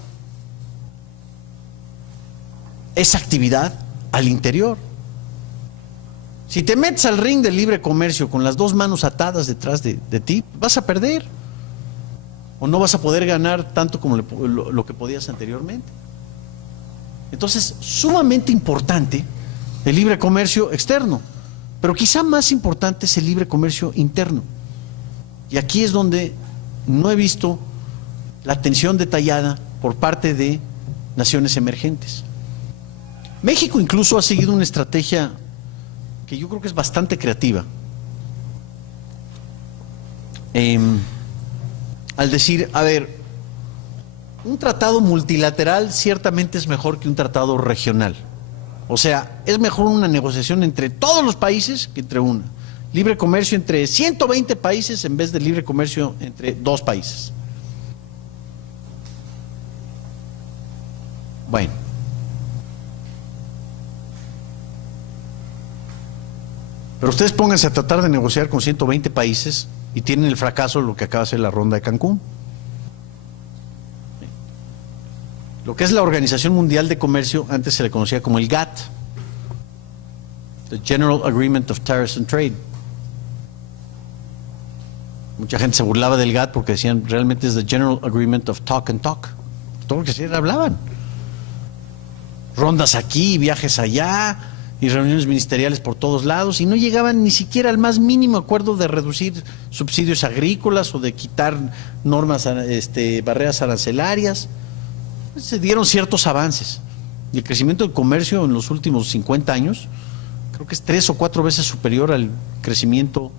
esa actividad al interior. Si te metes al ring del libre comercio con las dos manos atadas detrás de ti, vas a perder. O no vas a poder ganar tanto como lo que podías anteriormente. Entonces, sumamente importante el libre comercio externo, pero quizá más importante es el libre comercio interno. Y aquí es donde no he visto la atención detallada por parte de naciones emergentes. México incluso ha seguido una estrategia que yo creo que es bastante creativa. Al decir, a ver, un tratado multilateral ciertamente es mejor que un tratado regional. O sea, es mejor una negociación entre todos los países que entre una. Libre comercio entre 120 países en vez de libre comercio entre 2 países. Bueno. Pero ustedes pónganse a tratar de negociar con 120 países y tienen el fracaso de lo que acaba de ser la ronda de Cancún. Lo que es la Organización Mundial de Comercio, antes se le conocía como el GATT, the General Agreement of Tariffs and Trade. Mucha gente se burlaba del GATT porque decían realmente es the General Agreement of Talk and Talk. Todo lo que se hablaban. Rondas aquí, viajes allá y reuniones ministeriales por todos lados, y no llegaban ni siquiera al más mínimo acuerdo de reducir subsidios agrícolas o de quitar normas, barreras arancelarias. Se dieron ciertos avances y el crecimiento del comercio en los últimos 50 años creo que es 3 o 4 veces superior al crecimiento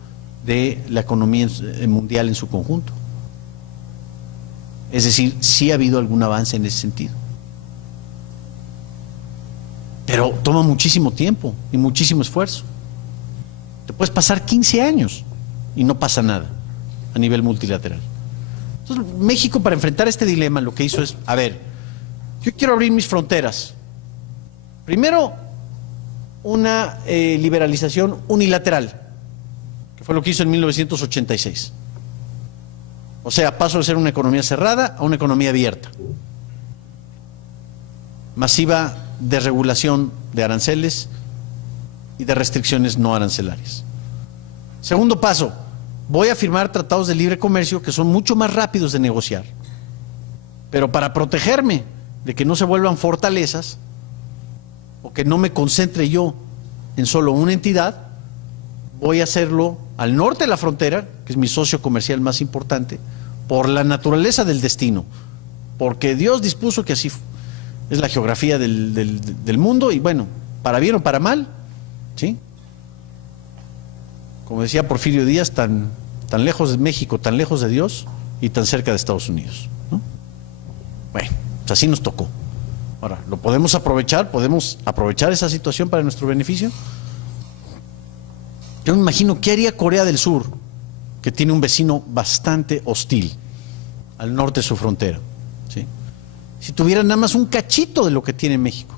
de la economía mundial en su conjunto. Es decir, sí ha habido algún avance en ese sentido. Pero toma muchísimo tiempo y muchísimo esfuerzo. Te puedes pasar 15 años y no pasa nada. a nivel multilateral. Entonces, México, para enfrentar este dilema, lo que hizo es, a ver, yo quiero abrir mis fronteras. Primero, una liberalización unilateral, que fue lo que hizo en 1986. O sea, paso de ser una economía cerrada a una economía abierta. Masiva desregulación de aranceles y de restricciones no arancelarias. Segundo paso, voy a firmar tratados de libre comercio que son mucho más rápidos de negociar. Pero para protegerme de que no se vuelvan fortalezas o que no me concentre yo en solo una entidad, voy a hacerlo al norte de la frontera, que es mi socio comercial más importante, por la naturaleza del destino, porque Dios dispuso que así es la geografía del mundo y bueno, para bien o para mal, ¿sí? Como decía Porfirio Díaz, tan lejos de México, tan lejos de Dios y tan cerca de Estados Unidos, ¿no? Bueno, pues así nos tocó. Ahora, ¿lo podemos aprovechar? ¿Podemos aprovechar esa situación para nuestro beneficio? Yo me imagino, ¿qué haría Corea del Sur, que tiene un vecino bastante hostil al norte de su frontera, ¿sí? Si tuviera nada más un cachito de lo que tiene México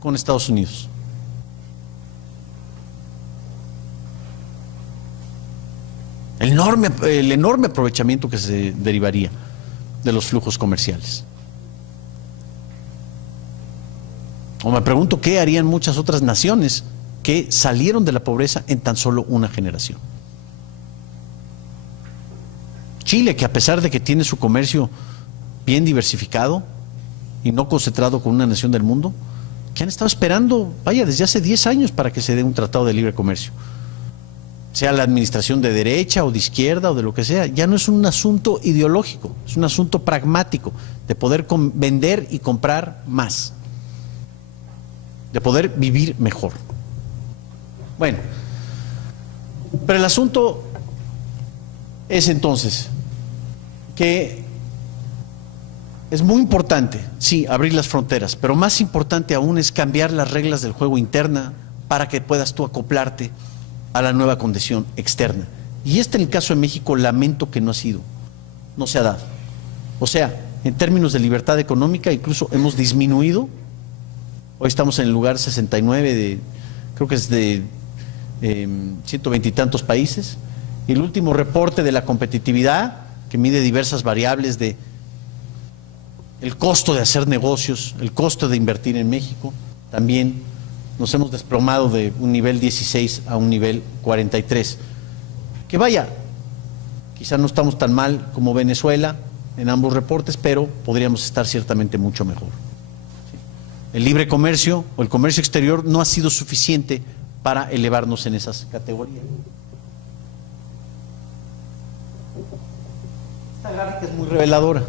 con Estados Unidos? El enorme aprovechamiento que se derivaría de los flujos comerciales. O me pregunto qué harían muchas otras naciones que salieron de la pobreza en tan solo una generación. Chile, que a pesar de que tiene su comercio bien diversificado y no concentrado con una nación del mundo, que han estado esperando, vaya, desde hace 10 años para que se dé un tratado de libre comercio. Sea la administración de derecha o de izquierda o de lo que sea, ya no es un asunto ideológico, es un asunto pragmático, de poder vender y comprar más, de poder vivir mejor. Bueno, pero el asunto es entonces que es muy importante, sí, abrir las fronteras, pero más importante aún es cambiar las reglas del juego interna para que puedas tú acoplarte a la nueva condición externa. Y en el caso de México, lamento que no se ha dado. O sea, en términos de libertad económica, incluso hemos disminuido. Hoy estamos en el lugar 69 creo que es de 120 y tantos países. Y el último reporte de la competitividad, que mide diversas variables de el costo de hacer negocios, el costo de invertir en México, también nos hemos desplomado de un nivel 16 a un nivel 43. Que vaya, quizá no estamos tan mal como Venezuela en ambos reportes, pero podríamos estar ciertamente mucho mejor. El libre comercio o el comercio exterior no ha sido suficiente para elevarnos en esas categorías. Esta gráfica es muy reveladora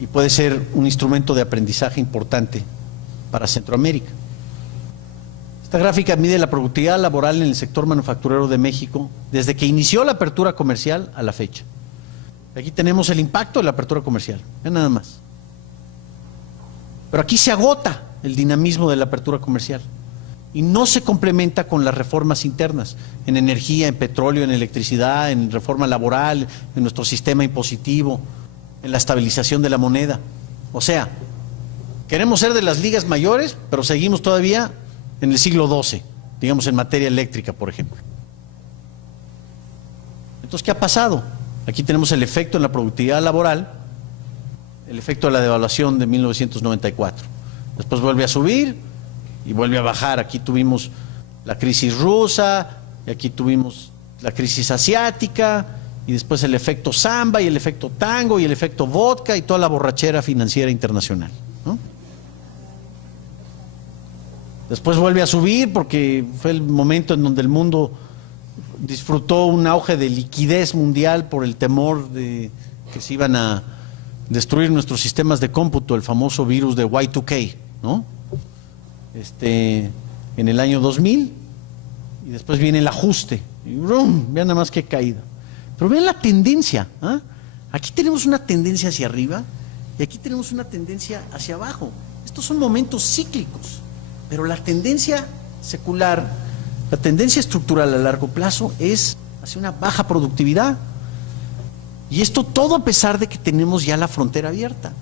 y puede ser un instrumento de aprendizaje importante para Centroamérica. Esta gráfica mide la productividad laboral en el sector manufacturero de México desde que inició la apertura comercial a la fecha. Aquí tenemos el impacto de la apertura comercial, ya nada más. Pero aquí se agota el dinamismo de la apertura comercial y no se complementa con las reformas internas en energía, en petróleo, en electricidad, en reforma laboral, en nuestro sistema impositivo, en la estabilización de la moneda. O sea, queremos ser de las ligas mayores, pero seguimos todavía en el siglo XII, digamos en materia eléctrica, por ejemplo. Entonces, ¿qué ha pasado? Aquí tenemos el efecto en la productividad laboral, el efecto de la devaluación de 1994. Después vuelve a subir y vuelve a bajar. Aquí tuvimos la crisis rusa, y aquí tuvimos la crisis asiática, y después el efecto samba, y el efecto tango, y el efecto vodka, y toda la borrachera financiera internacional, ¿no? Después vuelve a subir porque fue el momento en donde el mundo disfrutó un auge de liquidez mundial por el temor de que se iban a destruir nuestros sistemas de cómputo, el famoso virus de Y2K, ¿no? En el año 2000, y después viene el ajuste, y ¡brum! Vean nada más qué caída. Pero vean la tendencia, ¿eh? Aquí tenemos una tendencia hacia arriba y aquí tenemos una tendencia hacia abajo. Estos son momentos cíclicos, pero la tendencia secular, la tendencia estructural a largo plazo es hacia una baja productividad. Y esto todo a pesar de que tenemos ya la frontera abierta.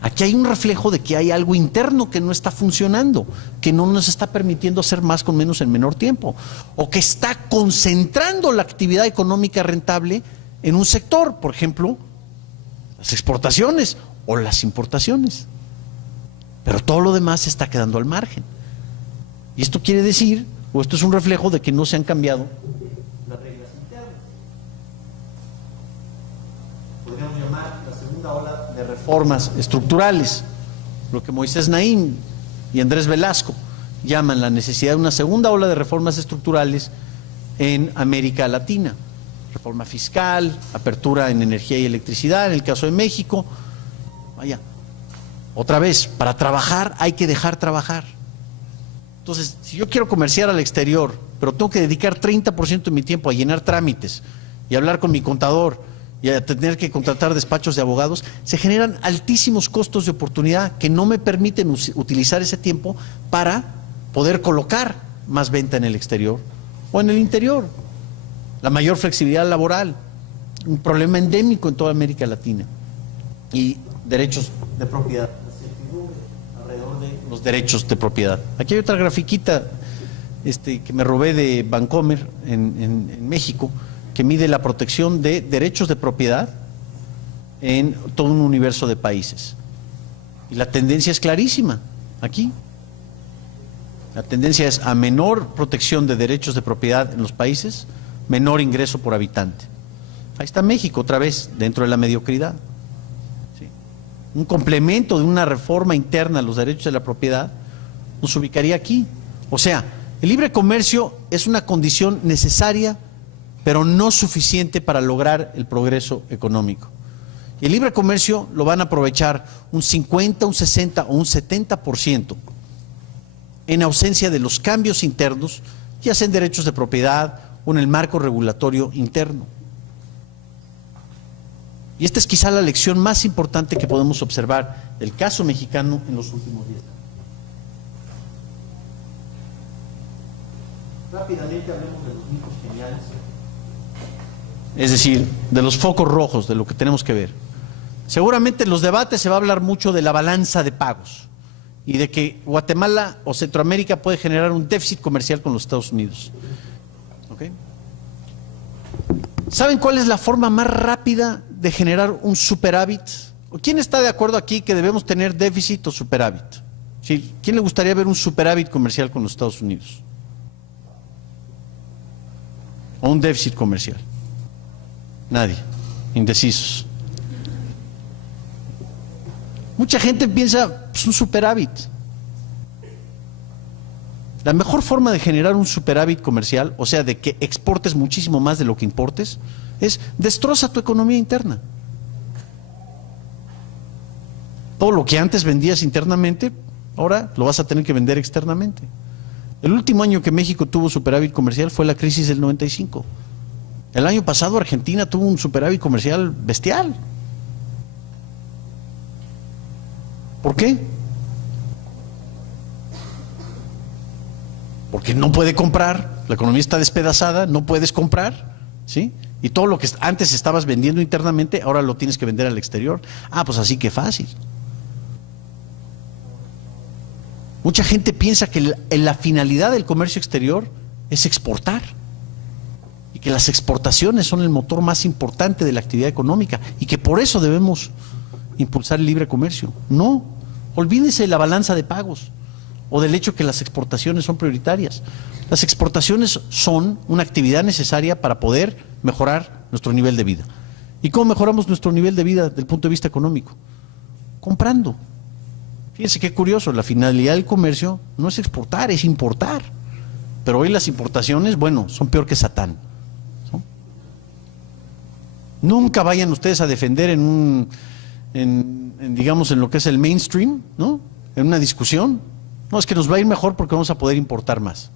Aquí hay un reflejo de que hay algo interno que no está funcionando, que no nos está permitiendo hacer más con menos en menor tiempo, o que está concentrando la actividad económica rentable en un sector, por ejemplo, las exportaciones o las importaciones. Pero todo lo demás se está quedando al margen. Y esto quiere decir, o esto es un reflejo de que no se han cambiado las reglas internas. Podríamos llamar la segunda ola de reformas estructurales, lo que Moisés Naim y Andrés Velasco llaman la necesidad de una segunda ola de reformas estructurales en América Latina. Reforma fiscal, apertura en energía y electricidad, en el caso de México. Vaya, otra vez, para trabajar hay que dejar trabajar. Entonces, si yo quiero comerciar al exterior, pero tengo que dedicar 30% de mi tiempo a llenar trámites y hablar con mi contador y a tener que contratar despachos de abogados, se generan altísimos costos de oportunidad que no me permiten utilizar ese tiempo para poder colocar más venta en el exterior o en el interior. La mayor flexibilidad laboral, un problema endémico en toda América Latina. Y derechos de propiedad, alrededor de los derechos de propiedad. Aquí hay otra grafiquita que me robé de Bancomer en México, que mide la protección de derechos de propiedad en todo un universo de países. Y la tendencia es clarísima aquí. La tendencia es a menor protección de derechos de propiedad en los países, menor ingreso por habitante. Ahí está México otra vez, dentro de la mediocridad. ¿Sí? Un complemento de una reforma interna a los derechos de la propiedad nos ubicaría aquí. O sea, el libre comercio es una condición necesaria, pero no suficiente para lograr el progreso económico. Y el libre comercio lo van a aprovechar un 50, un 60 o un 70% en ausencia de los cambios internos, ya sea en derechos de propiedad o en el marco regulatorio interno. Y esta es quizá la lección más importante que podemos observar del caso mexicano en los últimos 10 años. Rápidamente hablemos de los mitos geniales, es decir, de los focos rojos, de lo que tenemos que ver. Seguramente en los debates se va a hablar mucho de la balanza de pagos y de que Guatemala o Centroamérica puede generar un déficit comercial con los Estados Unidos. ¿Okay? ¿Saben cuál es la forma más rápida de generar un superávit? ¿Quién está de acuerdo aquí que debemos tener déficit o superávit? ¿Sí? ¿Quién le gustaría ver un superávit comercial con los Estados Unidos? ¿O un déficit comercial? Nadie. Indecisos. Mucha gente piensa, pues un superávit. La mejor forma de generar un superávit comercial, o sea, de que exportes muchísimo más de lo que importes, es destroza tu economía interna. Todo lo que antes vendías internamente, ahora lo vas a tener que vender externamente. El último año que México tuvo superávit comercial fue la crisis del 95. El año pasado Argentina tuvo un superávit comercial bestial. ¿Por qué? Porque no puede comprar, la economía está despedazada, no puedes comprar, ¿sí? Y todo lo que antes estabas vendiendo internamente, ahora lo tienes que vender al exterior. Ah, pues así que fácil. Mucha gente piensa que la finalidad del comercio exterior es exportar y que las exportaciones son el motor más importante de la actividad económica y que por eso debemos impulsar el libre comercio. No, olvídense de la balanza de pagos o del hecho que las exportaciones son prioritarias. Las exportaciones son una actividad necesaria para poder mejorar nuestro nivel de vida. ¿Y cómo mejoramos nuestro nivel de vida desde el punto de vista económico? Comprando. Fíjense qué curioso, la finalidad del comercio no es exportar, es importar. Pero hoy las importaciones, bueno, son peor que Satán, ¿no? Nunca vayan ustedes a defender digamos, en lo que es el mainstream, ¿no? En una discusión. No, es que nos va a ir mejor porque vamos a poder importar más.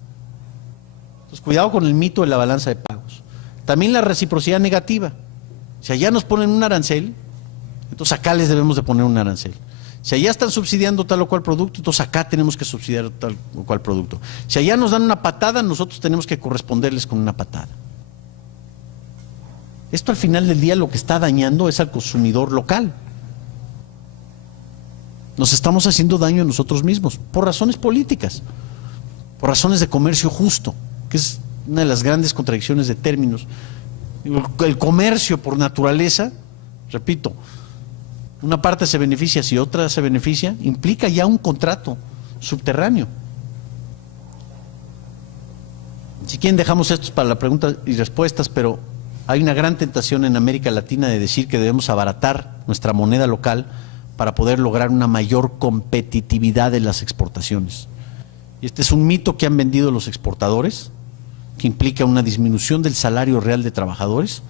Entonces, cuidado con el mito de la balanza de pagos. También la reciprocidad negativa. Si allá nos ponen un arancel, entonces acá les debemos de poner un arancel. Si allá están subsidiando tal o cual producto, entonces acá tenemos que subsidiar tal o cual producto. Si allá nos dan una patada, nosotros tenemos que corresponderles con una patada. Esto al final del día lo que está dañando es al consumidor local. Nos estamos haciendo daño a nosotros mismos, por razones políticas, por razones de comercio justo, que es una de las grandes contradicciones de términos. El comercio por naturaleza, repito, una parte se beneficia si otra se beneficia, implica ya un contrato subterráneo. Si quieren dejamos estos para la pregunta y respuestas, pero hay una gran tentación en América Latina de decir que debemos abaratar nuestra moneda local para poder lograr una mayor competitividad de las exportaciones. Y este es un mito que han vendido los exportadores, que implica una disminución del salario real de trabajadores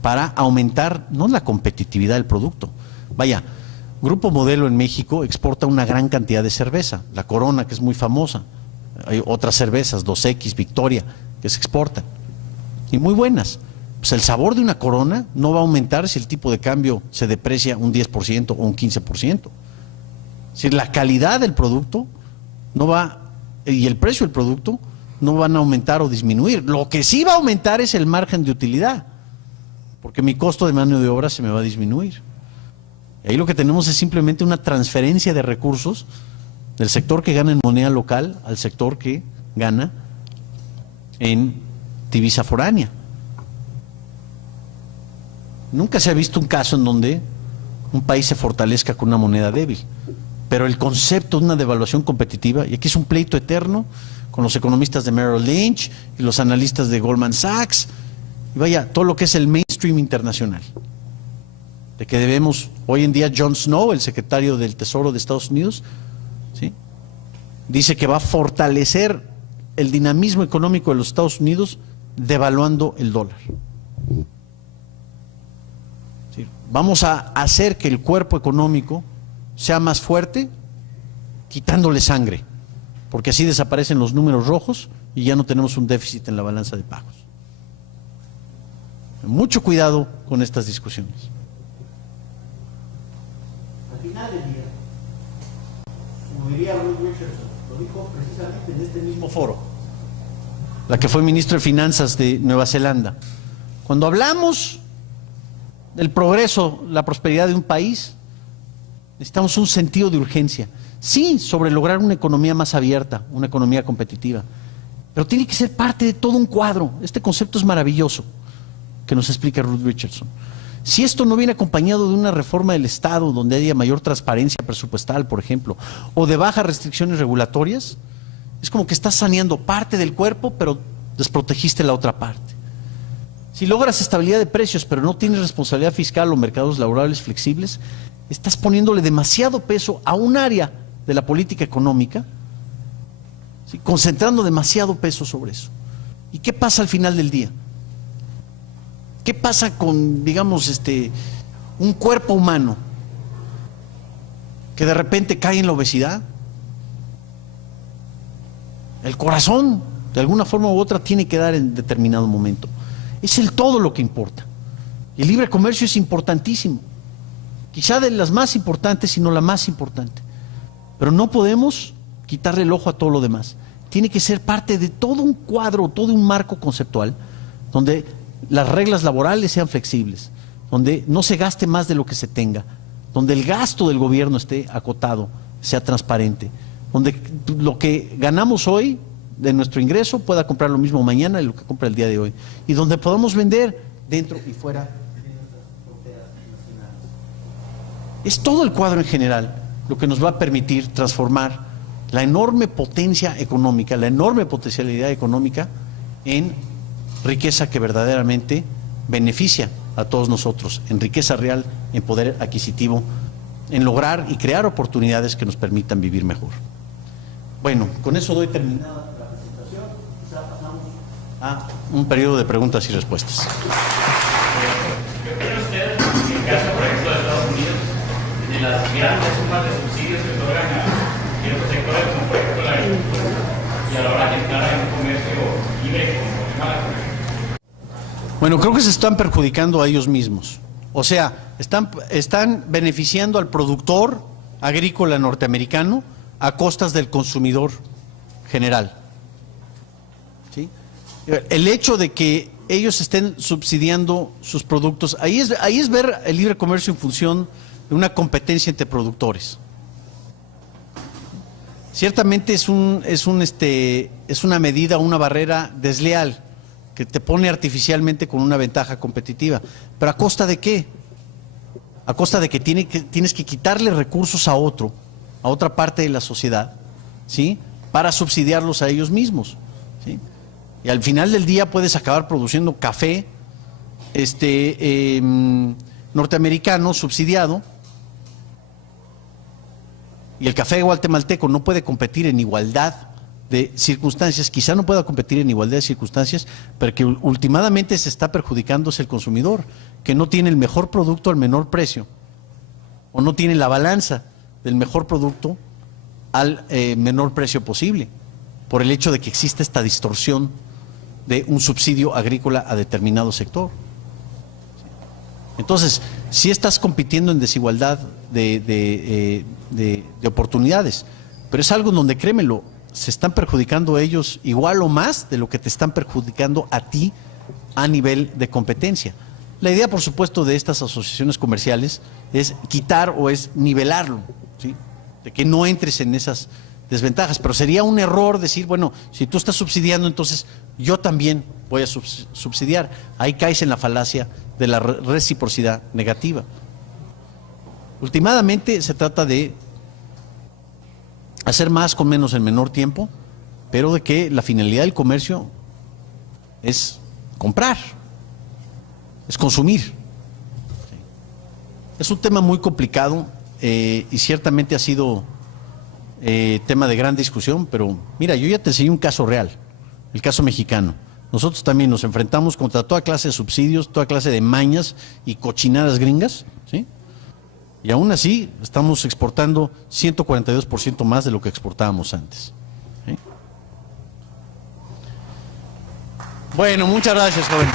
para aumentar no la competitividad del producto. Vaya, Grupo Modelo en México exporta una gran cantidad de cerveza, la Corona, que es muy famosa, hay otras cervezas, 2X, Victoria, que se exportan, y muy buenas. Pues el sabor de una Corona no va a aumentar si el tipo de cambio se deprecia un 10% o un 15%. Si la calidad del producto no va, y el precio del producto no van a aumentar o disminuir. Lo que sí va a aumentar es el margen de utilidad, porque mi costo de mano de obra se me va a disminuir. Y ahí lo que tenemos es simplemente una transferencia de recursos del sector que gana en moneda local al sector que gana en divisa foránea. Nunca se ha visto un caso en donde un país se fortalezca con una moneda débil, pero el concepto de una devaluación competitiva, y aquí es un pleito eterno con los economistas de Merrill Lynch y los analistas de Goldman Sachs, y vaya, todo lo que es el mainstream internacional, de que debemos, hoy en día Jon Snow, el secretario del Tesoro de Estados Unidos, ¿sí?, dice que va a fortalecer el dinamismo económico de los Estados Unidos devaluando el dólar. ¿Sí? Vamos a hacer que el cuerpo económico sea más fuerte quitándole sangre, porque así desaparecen los números rojos y ya no tenemos un déficit en la balanza de pagos. Mucho cuidado con estas discusiones. Al final del día, como diría Ruth Richardson, lo dijo precisamente en este mismo foro, la que fue ministra de Finanzas de Nueva Zelanda, cuando hablamos del progreso, la prosperidad de un país, necesitamos un sentido de urgencia. Sí, sobre lograr una economía más abierta, una economía competitiva, pero tiene que ser parte de todo un cuadro. Este concepto es maravilloso que nos explica Ruth Richardson. Si esto no viene acompañado de una reforma del Estado donde haya mayor transparencia presupuestal, por ejemplo, o de bajas restricciones regulatorias, es como que estás saneando parte del cuerpo, pero desprotegiste la otra parte. Si logras estabilidad de precios, pero no tienes responsabilidad fiscal o mercados laborales flexibles, estás poniéndole demasiado peso a un área de la política económica, ¿sí?, concentrando demasiado peso sobre eso. ¿Y qué pasa al final del día? ¿Qué pasa con, digamos, un cuerpo humano que de repente cae en la obesidad? El corazón, de alguna forma u otra, tiene que dar en determinado momento. Es el todo lo que importa. Y el libre comercio es importantísimo. Quizá de las más importantes, si no la más importante. Pero no podemos quitarle el ojo a todo lo demás. Tiene que ser parte de todo un cuadro, todo un marco conceptual, donde las reglas laborales sean flexibles, donde no se gaste más de lo que se tenga, donde el gasto del gobierno esté acotado, sea transparente, donde lo que ganamos hoy de nuestro ingreso pueda comprar lo mismo mañana de lo que compra el día de hoy, y donde podamos vender dentro y fuera de nuestras fronteras nacionales. Es todo el cuadro en general lo que nos va a permitir transformar la enorme potencia económica, la enorme potencialidad económica en riqueza que verdaderamente beneficia a todos nosotros, en riqueza real, en poder adquisitivo, en lograr y crear oportunidades que nos permitan vivir mejor. Bueno, con eso doy terminada la presentación. Quizá pasamos a un periodo de preguntas y respuestas. ¿Qué opina usted en el caso, por ejemplo, de Estados Unidos, de las grandes sumas de subsidios que otorgan a ciertos sectores, como por ejemplo la agricultura, y a la hora de entrar en un comercio libre como el comercio? Bueno, creo que se están perjudicando a ellos mismos. O sea, están beneficiando al productor agrícola norteamericano a costas del consumidor general. ¿Sí? El hecho de que ellos estén subsidiando sus productos. Ahí es ver el libre comercio en función de una competencia entre productores. Ciertamente es una medida, una barrera desleal que te pone artificialmente con una ventaja competitiva. ¿Pero a costa de qué? A costa de que tienes que quitarle recursos a otra parte de la sociedad, ¿sí? Para subsidiarlos a ellos mismos, ¿sí? Y al final del día puedes acabar produciendo café norteamericano subsidiado, y el café guatemalteco no puede competir en igualdad de circunstancias, quizá no pueda competir en igualdad de circunstancias, pero que últimamente se está perjudicándose el consumidor, que no tiene el mejor producto al menor precio, o no tiene la balanza del mejor producto al menor precio posible, por el hecho de que existe esta distorsión de un subsidio agrícola a determinado sector. Entonces, sí estás compitiendo en desigualdad de oportunidades, pero es algo donde, créemelo, se están perjudicando ellos igual o más de lo que te están perjudicando a ti a nivel de competencia. La idea, por supuesto, de estas asociaciones comerciales es quitar o es nivelarlo, ¿sí? De que no entres en esas desventajas, pero sería un error decir, bueno, si tú estás subsidiando, entonces yo también voy a subsidiar. Ahí caes en la falacia de la reciprocidad negativa. Últimamente se trata de hacer más con menos en menor tiempo, pero de que la finalidad del comercio es comprar, es consumir. Es un tema muy complicado y ciertamente ha sido tema de gran discusión, pero mira, yo ya te enseñé un caso real, el caso mexicano. Nosotros también nos enfrentamos contra toda clase de subsidios, toda clase de mañas y cochinadas gringas, ¿sí? Y aún así estamos exportando 142% más de lo que exportábamos antes, ¿sí? Bueno, muchas gracias, jóvenes.